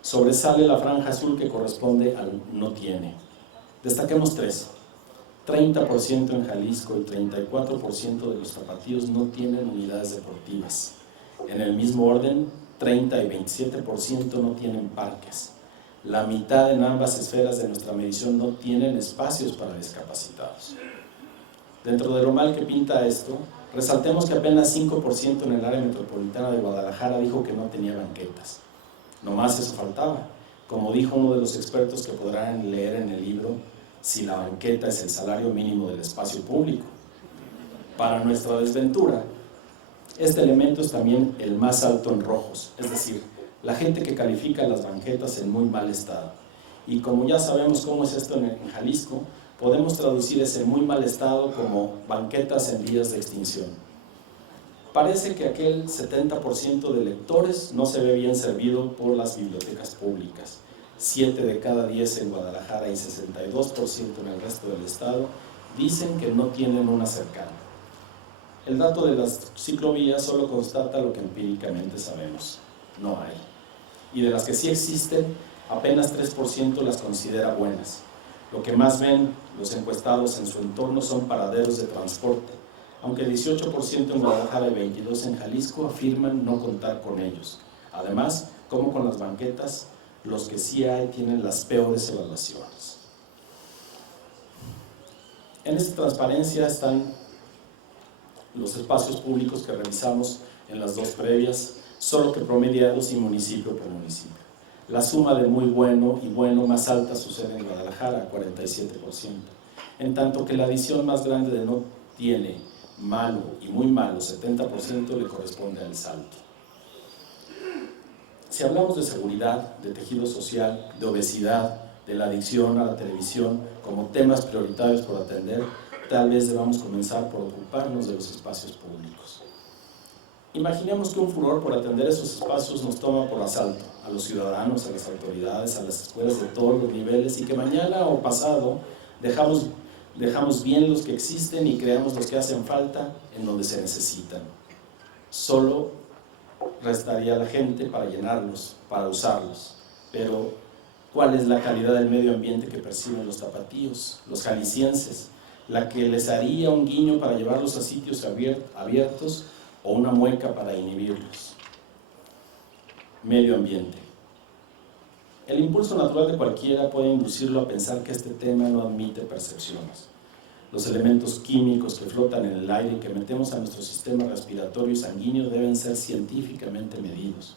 Sobresale la franja azul que corresponde al no tiene. Destaquemos 3. 30% en Jalisco y 34% de los tapatíos no tienen unidades deportivas. En el mismo orden, 30 y 27% no tienen parques. La mitad en ambas esferas de nuestra medición no tienen espacios para discapacitados. Dentro de lo mal que pinta esto, Resaltemos que apenas 5% en el área metropolitana de Guadalajara dijo que no tenía banquetas. No más eso faltaba. Como dijo uno de los expertos que podrán leer en el libro, si la banqueta es el salario mínimo del espacio público. Para nuestra desventura, este elemento es también el más alto en rojos, es decir, la gente que califica las banquetas en muy mal estado. Y como ya sabemos cómo es esto en Jalisco, podemos traducir ese muy mal estado como banquetas en vías de extinción. Parece que aquel 70% de lectores no se ve bien servido por las bibliotecas públicas. 7 de cada 10 en Guadalajara y 62% en el resto del estado dicen que no tienen una cercana. El dato de las ciclovías solo constata lo que empíricamente sabemos, no hay. Y de las que sí existen, apenas 3% las considera buenas. Lo que más ven los encuestados en su entorno son paraderos de transporte, aunque 18% en Guadalajara y 22% en Jalisco afirman no contar con ellos. Además, como con las banquetas, los que sí hay tienen las peores evaluaciones. En esta transparencia están los espacios públicos que revisamos en las dos previas, solo que promediados y municipio por municipio. La suma de muy bueno y bueno más alta sucede en Guadalajara, 47%, en tanto que la adición más grande de no tiene, malo y muy malo, 70%, le corresponde al Salto. Si hablamos de seguridad, de tejido social, de obesidad, de la adicción a la televisión como temas prioritarios por atender, tal vez debamos comenzar por ocuparnos de los espacios públicos. Imaginemos que un furor por atender esos espacios nos toma por asalto, a los ciudadanos, a las autoridades, a las escuelas de todos los niveles, y que mañana o pasado dejamos bien los que existen y creamos los que hacen falta en donde se necesitan. Solo restaría la gente para llenarlos, para usarlos. Pero, ¿cuál es la calidad del medio ambiente que perciben los tapatíos, los jaliscienses? La que les haría un guiño para llevarlos a sitios abiertos o una mueca para inhibirlos. Medio ambiente. El impulso natural de cualquiera puede inducirlo a pensar que este tema no admite percepciones. Los elementos químicos que flotan en el aire y que metemos a nuestro sistema respiratorio y sanguíneo deben ser científicamente medidos.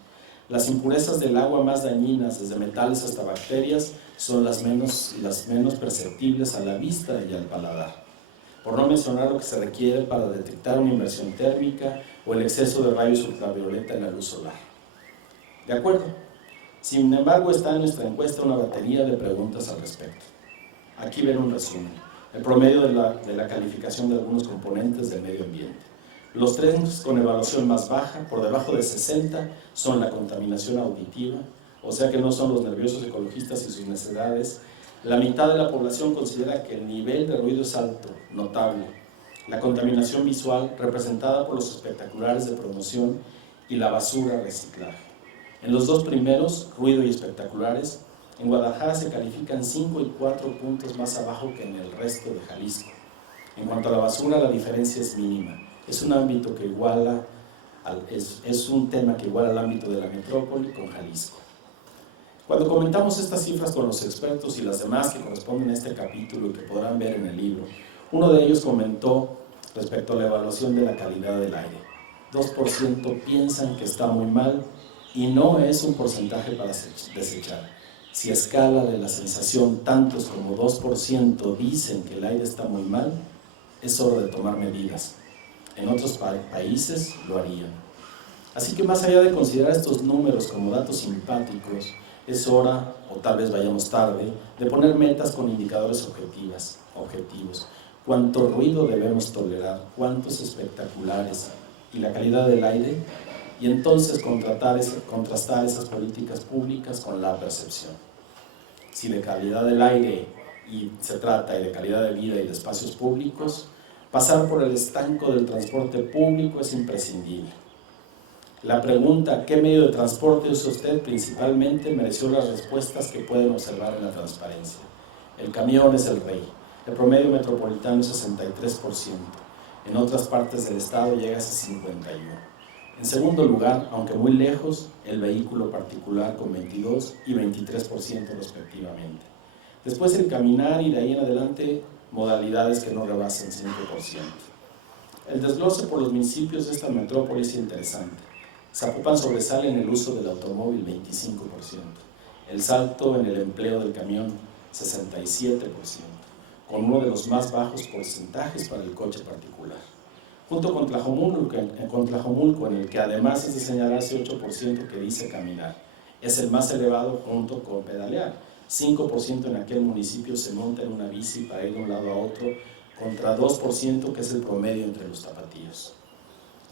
Las impurezas del agua más dañinas, desde metales hasta bacterias, son las menos perceptibles a la vista y al paladar. Por no mencionar lo que se requiere para detectar una inversión térmica o el exceso de rayos ultravioleta en la luz solar. ¿De acuerdo? Sin embargo, está en nuestra encuesta una batería de preguntas al respecto. Aquí ven un resumen. El promedio de la calificación de algunos componentes del medio ambiente. Los tres con evaluación más baja, por debajo de 60, son la contaminación auditiva, o sea que no son los nerviosos ecologistas y sus necesidades. La mitad de la población considera que el nivel de ruido es alto, notable. La contaminación visual, representada por los espectaculares de promoción, y la basura reciclaje. En los dos primeros, ruido y espectaculares, en Guadalajara se califican 5 y 4 puntos más abajo que en el resto de Jalisco. En cuanto a la basura, la diferencia es mínima. Es un ámbito que es un tema que iguala al ámbito de la metrópoli con Jalisco. Cuando comentamos estas cifras con los expertos y las demás que corresponden a este capítulo y que podrán ver en el libro, uno de ellos comentó respecto a la evaluación de la calidad del aire. 2% piensan que está muy mal y no es un porcentaje para desechar. Si a escala de la sensación tantos como 2% dicen que el aire está muy mal, es hora de tomar medidas. En otros países lo harían. Así que más allá de considerar estos números como datos simpáticos, es hora, o tal vez vayamos tarde, de poner metas con indicadores objetivos. ¿Cuánto ruido debemos tolerar? ¿Cuántos espectaculares? ¿Y la calidad del aire? Y entonces contrastar esas políticas públicas con la percepción. Si de calidad del aire se trata y de calidad de vida y de espacios públicos, pasar por el estanco del transporte público es imprescindible. La pregunta ¿qué medio de transporte usa usted? Principalmente mereció las respuestas que pueden observar en la transparencia. El camión es el rey. El promedio metropolitano es 63%. En otras partes del estado llega a ese 51%. En segundo lugar, aunque muy lejos, el vehículo particular con 22% y 23% respectivamente. Después el caminar y de ahí en adelante modalidades que no rebasan 5%. El desglose por los municipios de esta metrópoli es interesante. Zapopan sobresale en el uso del automóvil, 25%. El Salto en el empleo del camión, 67%, con uno de los más bajos porcentajes para el coche particular. Junto con Tlajomulco, en el que además es de señalarse 8% que dice caminar, es el más elevado junto con pedalear. 5% en aquel municipio se monta en una bici para ir de un lado a otro, contra 2% que es el promedio entre los tapatíos.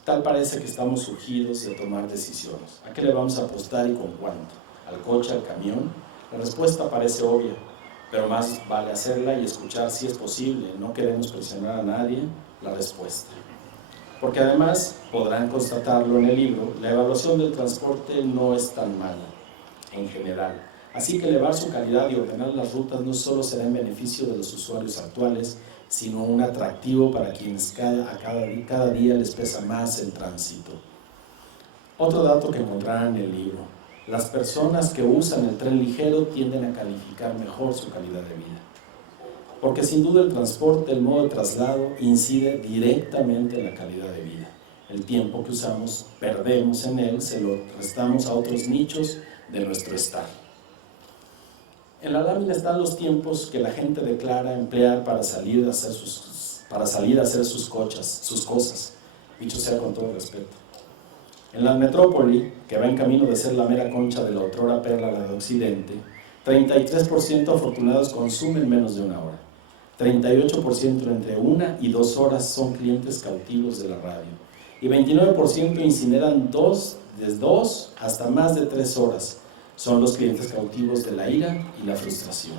Tal parece que estamos surgidos de tomar decisiones. ¿A qué le vamos a apostar y con cuánto? ¿Al coche, al camión? La respuesta parece obvia, pero más vale hacerla y escuchar si es posible. No queremos presionar a nadie la respuesta. Porque además, podrán constatarlo en el libro, la evaluación del transporte no es tan mala, en general. Así que elevar su calidad y ordenar las rutas no solo será en beneficio de los usuarios actuales, sino un atractivo para quienes cada día les pesa más el tránsito. Otro dato que encontrarán en el libro: las personas que usan el tren ligero tienden a calificar mejor su calidad de vida. Porque sin duda el transporte, el modo de traslado, incide directamente en la calidad de vida. El tiempo que usamos, perdemos en él, se lo restamos a otros nichos de nuestro estar. En la lámina están los tiempos que la gente declara emplear para salir a hacer sus cosas, dicho sea con todo respeto. En la metrópoli, que va en camino de ser la mera concha de la otrora perla de Occidente, 33% afortunados consumen menos de una hora. 38% entre 1 y 2 horas son clientes cautivos de la radio. Y 29% incineran desde 2 hasta más de 3 horas. Son los clientes cautivos de la ira y la frustración.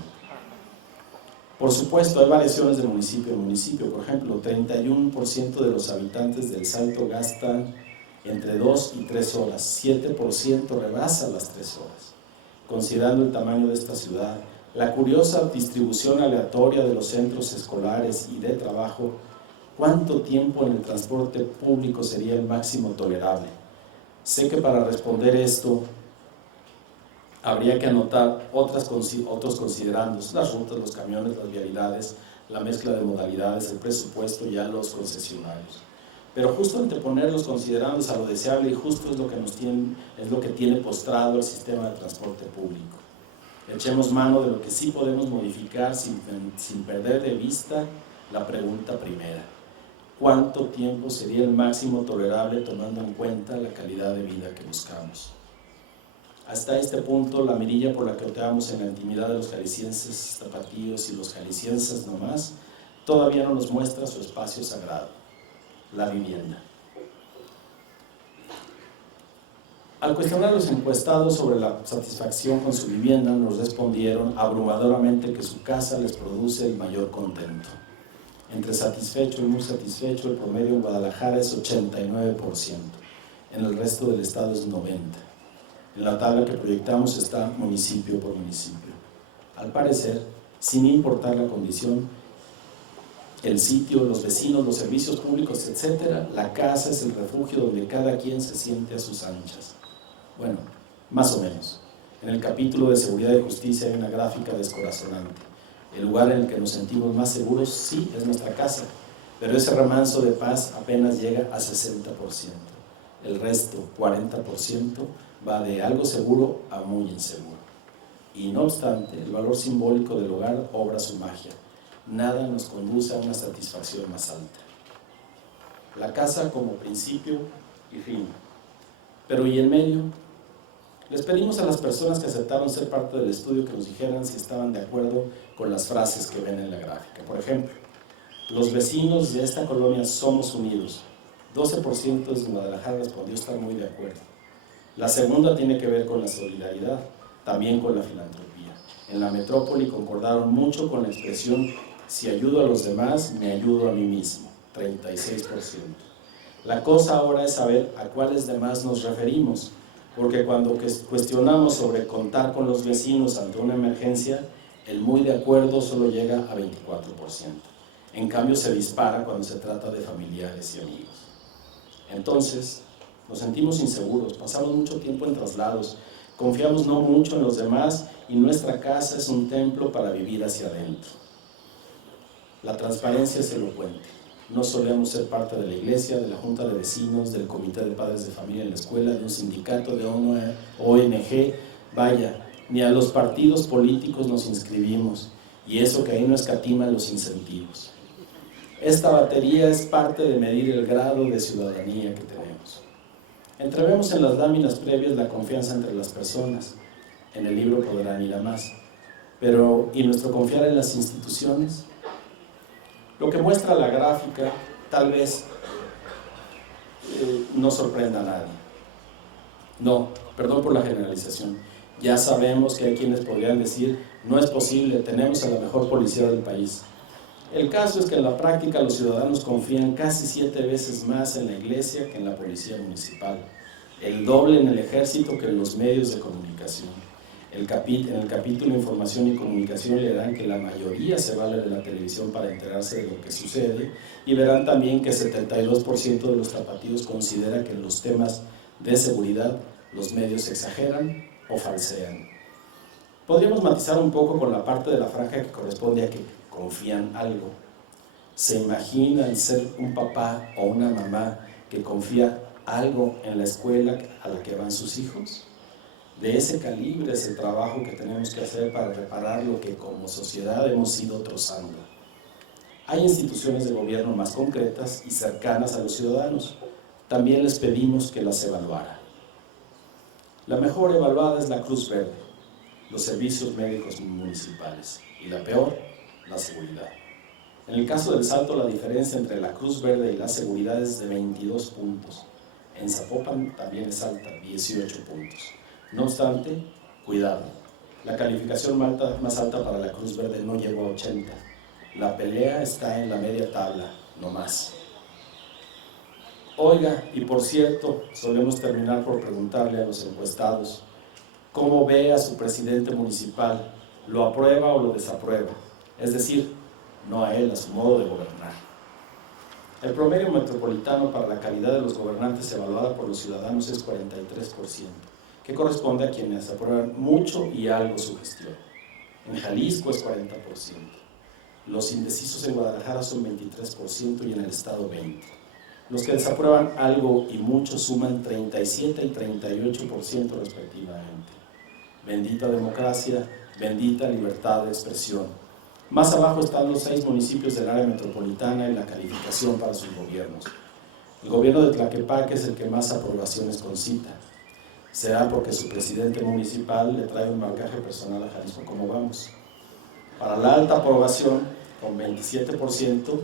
Por supuesto, hay variaciones de municipio en municipio. Por ejemplo, 31% de los habitantes del Salto gastan entre 2 y 3 horas. 7% rebasa las 3 horas. Considerando el tamaño de esta ciudad, la curiosa distribución aleatoria de los centros escolares y de trabajo, ¿cuánto tiempo en el transporte público sería el máximo tolerable? Sé que para responder esto habría que anotar otros considerandos: las rutas, los camiones, las vialidades, la mezcla de modalidades, el presupuesto y a los concesionarios. Pero justo anteponer los considerandos a lo deseable y justo es lo que tiene postrado el sistema de transporte público. Echemos mano de lo que sí podemos modificar sin perder de vista la pregunta primera: ¿cuánto tiempo sería el máximo tolerable tomando en cuenta la calidad de vida que buscamos? Hasta este punto, la mirilla por la que optamos en la intimidad de los jaliscienses tapatíos y los jaliscienses nomás, todavía no nos muestra su espacio sagrado: la vivienda. Al cuestionar a los encuestados sobre la satisfacción con su vivienda, nos respondieron abrumadoramente que su casa les produce el mayor contento. Entre satisfecho y muy satisfecho, el promedio en Guadalajara es 89%, en el resto del estado es 90%. En la tabla que proyectamos está municipio por municipio. Al parecer, sin importar la condición, el sitio, los vecinos, los servicios públicos, etc., la casa es el refugio donde cada quien se siente a sus anchas. Bueno, más o menos. En el capítulo de Seguridad y Justicia hay una gráfica descorazonante. El lugar en el que nos sentimos más seguros, sí, es nuestra casa, pero ese remanso de paz apenas llega a 60%. El resto, 40%, va de algo seguro a muy inseguro. Y no obstante, el valor simbólico del hogar obra su magia. Nada nos conduce a una satisfacción más alta. La casa como principio y fin. Pero ¿y en medio? Les pedimos a las personas que aceptaron ser parte del estudio que nos dijeran si estaban de acuerdo con las frases que ven en la gráfica. Por ejemplo, los vecinos de esta colonia somos unidos. 12% de Guadalajara respondió estar muy de acuerdo. La segunda tiene que ver con la solidaridad, también con la filantropía. En la metrópoli concordaron mucho con la expresión: si ayudo a los demás, me ayudo a mí mismo, 36%. La cosa ahora es saber a cuáles demás nos referimos, porque cuando cuestionamos sobre contar con los vecinos ante una emergencia, el muy de acuerdo solo llega a 24%. En cambio, se dispara cuando se trata de familiares y amigos. Entonces, nos sentimos inseguros, pasamos mucho tiempo en traslados, confiamos no mucho en los demás y nuestra casa es un templo para vivir hacia adentro. La transparencia es elocuente. No solemos ser parte de la iglesia, de la junta de vecinos, del comité de padres de familia en la escuela, de un sindicato, de una ONG, vaya, ni a los partidos políticos nos inscribimos, y eso que ahí no escatiman los incentivos. Esta batería es parte de medir el grado de ciudadanía que tenemos. Entrevemos en las láminas previas la confianza entre las personas. En el libro podrán ir a más. Pero, ¿y nuestro confiar en las instituciones? Lo que muestra la gráfica tal vez no sorprenda a nadie. No, perdón por la generalización. Ya sabemos que hay quienes podrían decir, no es posible, tenemos a la mejor policía del país. El caso es que en la práctica los ciudadanos confían casi 7 veces más en la iglesia que en la policía municipal, el doble en el ejército que en los medios de comunicación. En el capítulo Información y Comunicación leerán que la mayoría se vale de la televisión para enterarse de lo que sucede, y verán también que 72% de los tapatíos considera que en los temas de seguridad los medios exageran o falsean. Podríamos matizar un poco con la parte de la franja que corresponde a que confían algo. ¿Se imaginan ser un papá o una mamá que confía algo en la escuela a la que van sus hijos? De ese calibre es el trabajo que tenemos que hacer para reparar lo que como sociedad hemos ido trozando. Hay instituciones de gobierno más concretas y cercanas a los ciudadanos. También les pedimos que las evaluaran. La mejor evaluada es la Cruz Verde, los servicios médicos municipales, y la peor, la seguridad. En el caso del Salto, la diferencia entre la Cruz Verde y la seguridad es de 22 puntos. En Zapopan también es alta, 18 puntos. No obstante, cuidado, la calificación más alta para la Cruz Verde no llegó a 80. La pelea está en la media tabla, no más. Oiga, y por cierto, solemos terminar por preguntarle a los encuestados, ¿cómo ve a su presidente municipal? ¿Lo aprueba o lo desaprueba? Es decir, no a él, a su modo de gobernar. El promedio metropolitano para la calidad de los gobernantes evaluada por los ciudadanos es 43%, que corresponde a quienes aprueban mucho y algo su gestión. En Jalisco es 40%. Los indecisos en Guadalajara son 23% y en el estado 20%. Los que desaprueban algo y mucho suman 37 y 38% respectivamente. Bendita democracia, bendita libertad de expresión. Más abajo están los 6 municipios del área metropolitana y la calificación para sus gobiernos. El gobierno de Tlaquepaque es el que más aprobaciones concita. Será porque su presidente municipal le trae un marcaje personal a Jalisco como vamos. Para la alta aprobación, con 27%,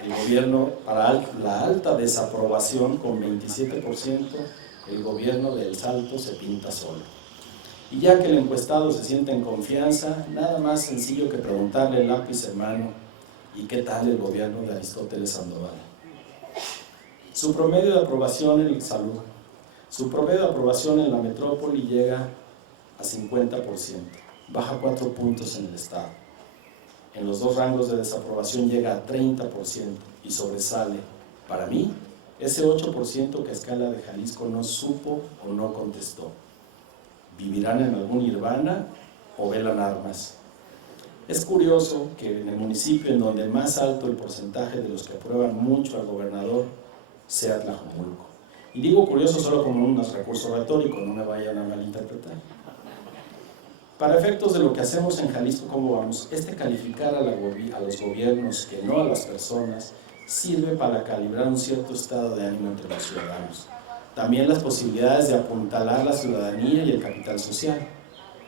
el gobierno, para la alta desaprobación, con 27%, el gobierno de El Salto se pinta solo. Y ya que el encuestado se siente en confianza, nada más sencillo que preguntarle lápiz en mano, ¿y qué tal el gobierno de Aristóteles Sandoval? Su promedio de aprobación en salud. Su promedio de aprobación en la metrópoli llega a 50%, baja 4 puntos en el estado. En los 2 rangos de desaprobación llega a 30% y sobresale, para mí, ese 8% que a escala de Jalisco no supo o no contestó. ¿Vivirán en algún nirvana o velan armas? Es curioso que en el municipio en donde más alto el porcentaje de los que aprueban mucho al gobernador sea Tlajomulco. Y digo curioso solo como un recurso retórico, no me vayan a malinterpretar. Para efectos de lo que hacemos en Jalisco, ¿cómo vamos? Calificar a los gobiernos, que no a las personas, sirve para calibrar un cierto estado de ánimo entre los ciudadanos. También las posibilidades de apuntalar la ciudadanía y el capital social.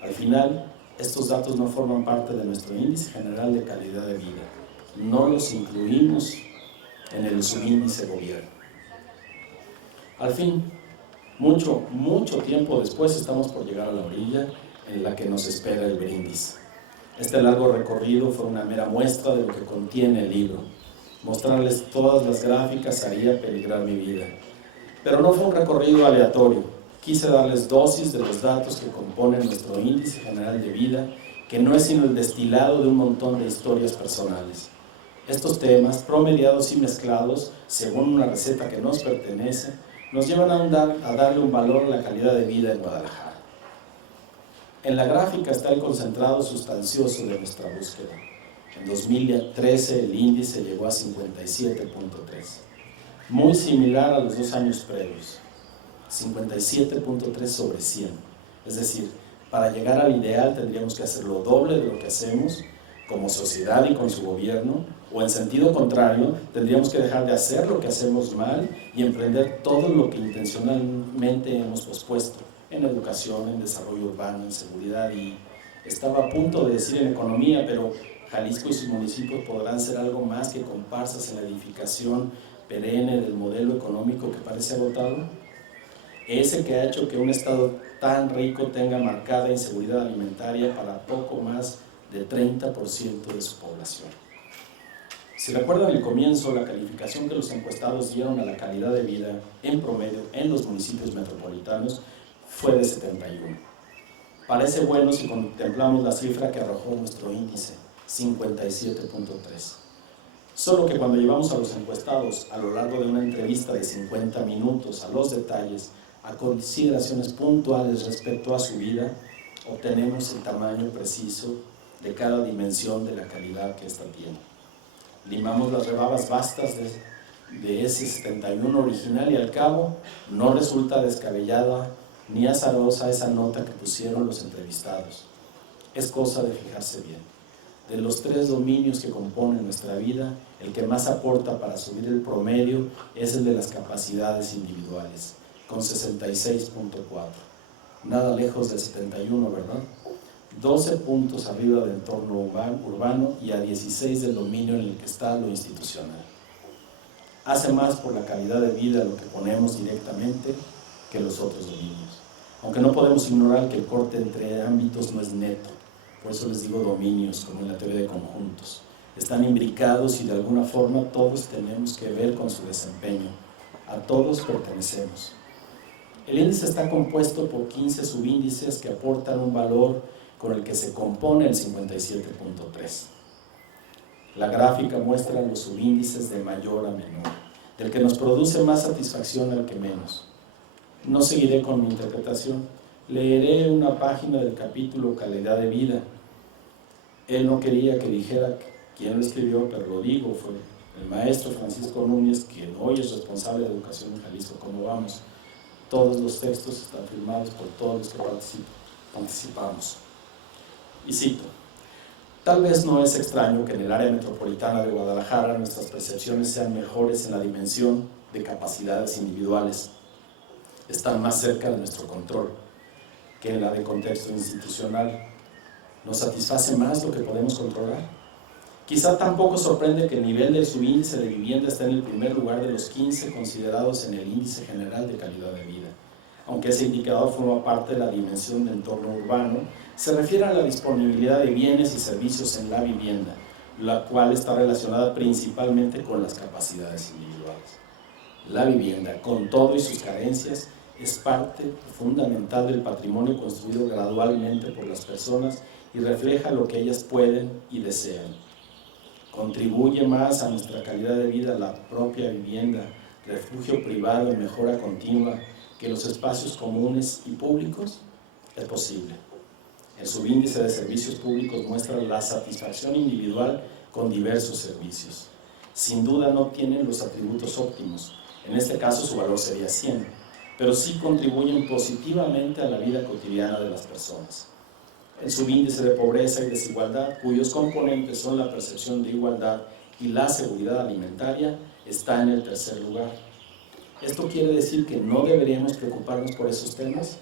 Al final, estos datos no forman parte de nuestro índice general de calidad de vida. No los incluimos en el subíndice gobierno. Al fin, mucho tiempo después estamos por llegar a la orilla en la que nos espera el brindis. Este largo recorrido fue una mera muestra de lo que contiene el libro. Mostrarles todas las gráficas haría peligrar mi vida. Pero no fue un recorrido aleatorio. Quise darles dosis de los datos que componen nuestro índice general de vida, que no es sino el destilado de un montón de historias personales. Estos temas, promediados y mezclados, según una receta que nos pertenece, nos llevan a darle un valor a la calidad de vida en Guadalajara. En la gráfica está el concentrado sustancioso de nuestra búsqueda. En 2013 el índice llegó a 57.3, muy similar a los 2 años previos, 57.3 sobre 100. Es decir, para llegar al ideal tendríamos que hacer lo doble de lo que hacemos como sociedad y con su gobierno, o en sentido contrario, tendríamos que dejar de hacer lo que hacemos mal y emprender todo lo que intencionalmente hemos pospuesto en educación, en desarrollo urbano, en seguridad. Y estaba a punto de decir en economía, pero Jalisco y sus municipios podrán ser algo más que comparsas en la edificación perenne del modelo económico que parece agotado. Ese que ha hecho que un estado tan rico tenga marcada inseguridad alimentaria para poco más del 30% de su población. Si recuerdan el comienzo, la calificación que los encuestados dieron a la calidad de vida en promedio en los municipios metropolitanos fue de 71. Parece bueno si contemplamos la cifra que arrojó nuestro índice, 57.3. Solo que cuando llevamos a los encuestados a lo largo de una entrevista de 50 minutos a los detalles, a consideraciones puntuales respecto a su vida, obtenemos el tamaño preciso de cada dimensión de la calidad que ésta tiene. Limamos las rebabas vastas de ese 71 original y al cabo no resulta descabellada ni azarosa esa nota que pusieron los entrevistados. Es cosa de fijarse bien. De los 3 dominios que componen nuestra vida, el que más aporta para subir el promedio es el de las capacidades individuales, con 66.4. Nada lejos del 71, ¿verdad? 12 puntos arriba del entorno urbano y a 16 del dominio en el que está lo institucional. Hace más por la calidad de vida lo que ponemos directamente que los otros dominios. Aunque no podemos ignorar que el corte entre ámbitos no es neto, por eso les digo dominios, como en la teoría de conjuntos. Están imbricados y de alguna forma todos tenemos que ver con su desempeño. A todos pertenecemos. El índice está compuesto por 15 subíndices que aportan un valor con el que se compone el 57.3. La gráfica muestra los subíndices de mayor a menor, del que nos produce más satisfacción al que menos. No seguiré con mi interpretación, leeré una página del capítulo Calidad de Vida. Él no quería que dijera quién lo escribió, pero lo digo, fue el maestro Francisco Núñez, quien hoy es responsable de educación en Jalisco. ¿Cómo vamos? Todos los textos están firmados por todos los que participamos. Y cito: tal vez no es extraño que en el área metropolitana de Guadalajara nuestras percepciones sean mejores en la dimensión de capacidades individuales. Están más cerca de nuestro control que en la de contexto institucional. ¿Nos satisface más lo que podemos controlar? Quizá tampoco sorprende que el nivel del subíndice de vivienda esté en el primer lugar de los 15 considerados en el índice general de calidad de vida. Aunque ese indicador forma parte de la dimensión de entorno urbano, se refiere a la disponibilidad de bienes y servicios en la vivienda, la cual está relacionada principalmente con las capacidades individuales. La vivienda, con todo y sus carencias, es parte fundamental del patrimonio construido gradualmente por las personas y refleja lo que ellas pueden y desean. Contribuye más a nuestra calidad de vida la propia vivienda, refugio privado y mejora continua, que los espacios comunes y públicos. Es posible. El subíndice de servicios públicos muestra la satisfacción individual con diversos servicios. Sin duda no tienen los atributos óptimos, en este caso su valor sería 100, pero sí contribuyen positivamente a la vida cotidiana de las personas. El subíndice de pobreza y desigualdad, cuyos componentes son la percepción de igualdad y la seguridad alimentaria, está en el tercer lugar. ¿Esto quiere decir que no deberíamos preocuparnos por esos temas?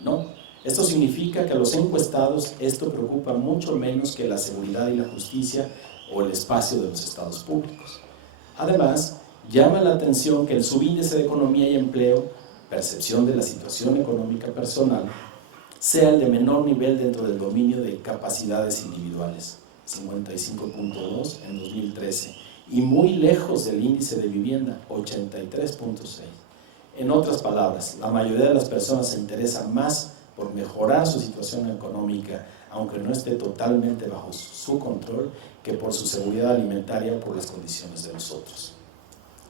No. Esto significa que a los encuestados esto preocupa mucho menos que la seguridad y la justicia o el espacio de los estados públicos. Además, llama la atención que el subíndice de economía y empleo, percepción de la situación económica personal, sea el de menor nivel dentro del dominio de capacidades individuales, 55.2 en 2013, y muy lejos del índice de vivienda, 83.6. En otras palabras, la mayoría de las personas se interesa más por mejorar su situación económica, aunque no esté totalmente bajo su control, que por su seguridad alimentaria o por las condiciones de los otros.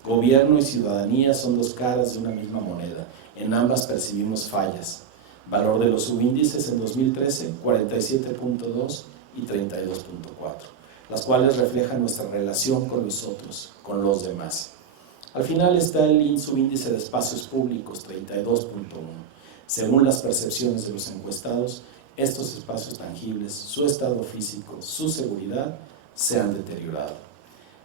Gobierno y ciudadanía son dos caras de una misma moneda. En ambas percibimos fallas. Valor de los subíndices en 2013, 47.2 y 32.4. las cuales reflejan nuestra relación con los otros, con los demás. Al final está el subíndice de espacios públicos, 32.1. Según las percepciones de los encuestados, estos espacios tangibles, su estado físico, su seguridad, se han deteriorado.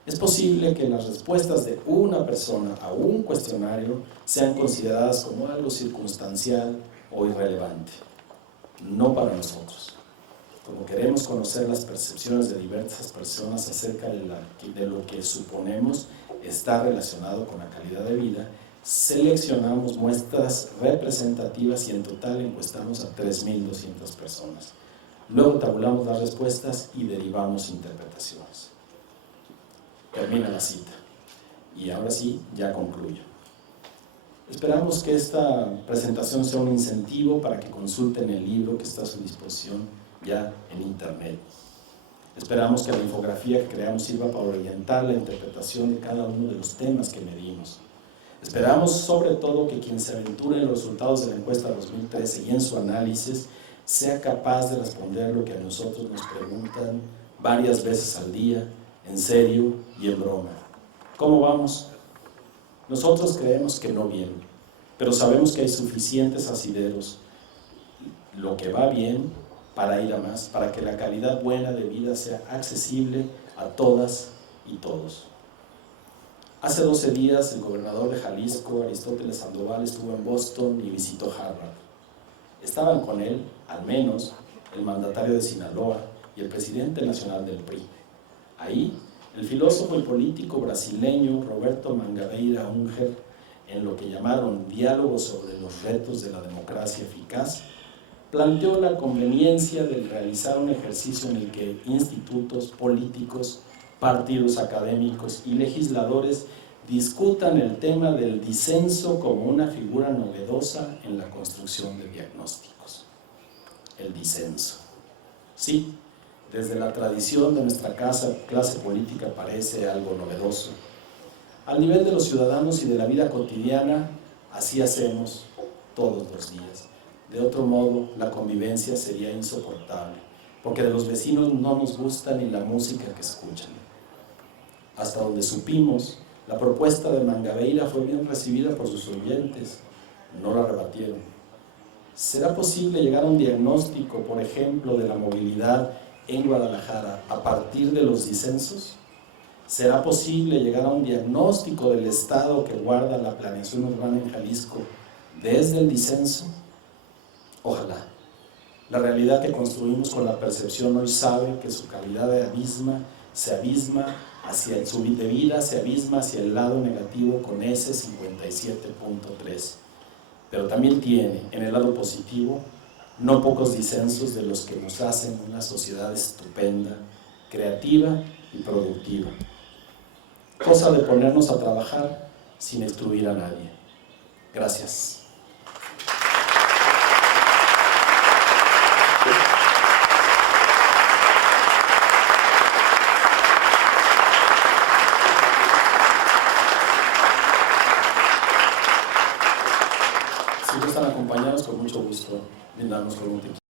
Es posible que las respuestas de una persona a un cuestionario sean consideradas como algo circunstancial o irrelevante. No para nosotros. Como queremos conocer las percepciones de diversas personas acerca de lo que suponemos está relacionado con la calidad de vida, seleccionamos muestras representativas y en total encuestamos a 3.200 personas. Luego tabulamos las respuestas y derivamos interpretaciones. Termina la cita. Y ahora sí, ya concluyo. Esperamos que esta presentación sea un incentivo para que consulten el libro que está a su disposición ya en internet. Esperamos que la infografía que creamos sirva para orientar la interpretación de cada uno de los temas que medimos. Esperamos sobre todo que quien se aventure en los resultados de la encuesta 2013 y en su análisis sea capaz de responder lo que a nosotros nos preguntan varias veces al día, en serio y en broma. ¿Cómo vamos? Nosotros creemos que no bien, pero sabemos que hay suficientes asideros. Lo que va bien para ir a más, para que la calidad buena de vida sea accesible a todas y todos. Hace 12 días el gobernador de Jalisco, Aristóteles Sandoval, estuvo en Boston y visitó Harvard. Estaban con él, al menos, el mandatario de Sinaloa y el presidente nacional del PRI. Ahí, el filósofo y político brasileño Roberto Mangabeira Unger, en lo que llamaron diálogo sobre los retos de la democracia eficaz, planteó la conveniencia de realizar un ejercicio en el que institutos políticos, partidos académicos y legisladores discutan el tema del disenso como una figura novedosa en la construcción de diagnósticos. El disenso. Sí, desde la tradición de nuestra clase política parece algo novedoso. Al nivel de los ciudadanos y de la vida cotidiana, así hacemos todos los días. De otro modo, la convivencia sería insoportable, porque de los vecinos no nos gusta ni la música que escuchan. Hasta donde supimos, la propuesta de Mangabeira fue bien recibida por sus oyentes, no la rebatieron. ¿Será posible llegar a un diagnóstico, por ejemplo, de la movilidad en Guadalajara a partir de los disensos? ¿Será posible llegar a un diagnóstico del estado que guarda la planeación urbana en Jalisco desde el disenso? Ojalá. La realidad que construimos con la percepción hoy sabe que su calidad se abisma hacia su de vida, se abisma hacia el lado negativo con ese 57.3. Pero también tiene, en el lado positivo, no pocos disensos de los que nos hacen una sociedad estupenda, creativa y productiva. Cosa de ponernos a trabajar sin excluir a nadie. Gracias. Si gustan acompañarnos, con mucho gusto, brindarnos con un tequila.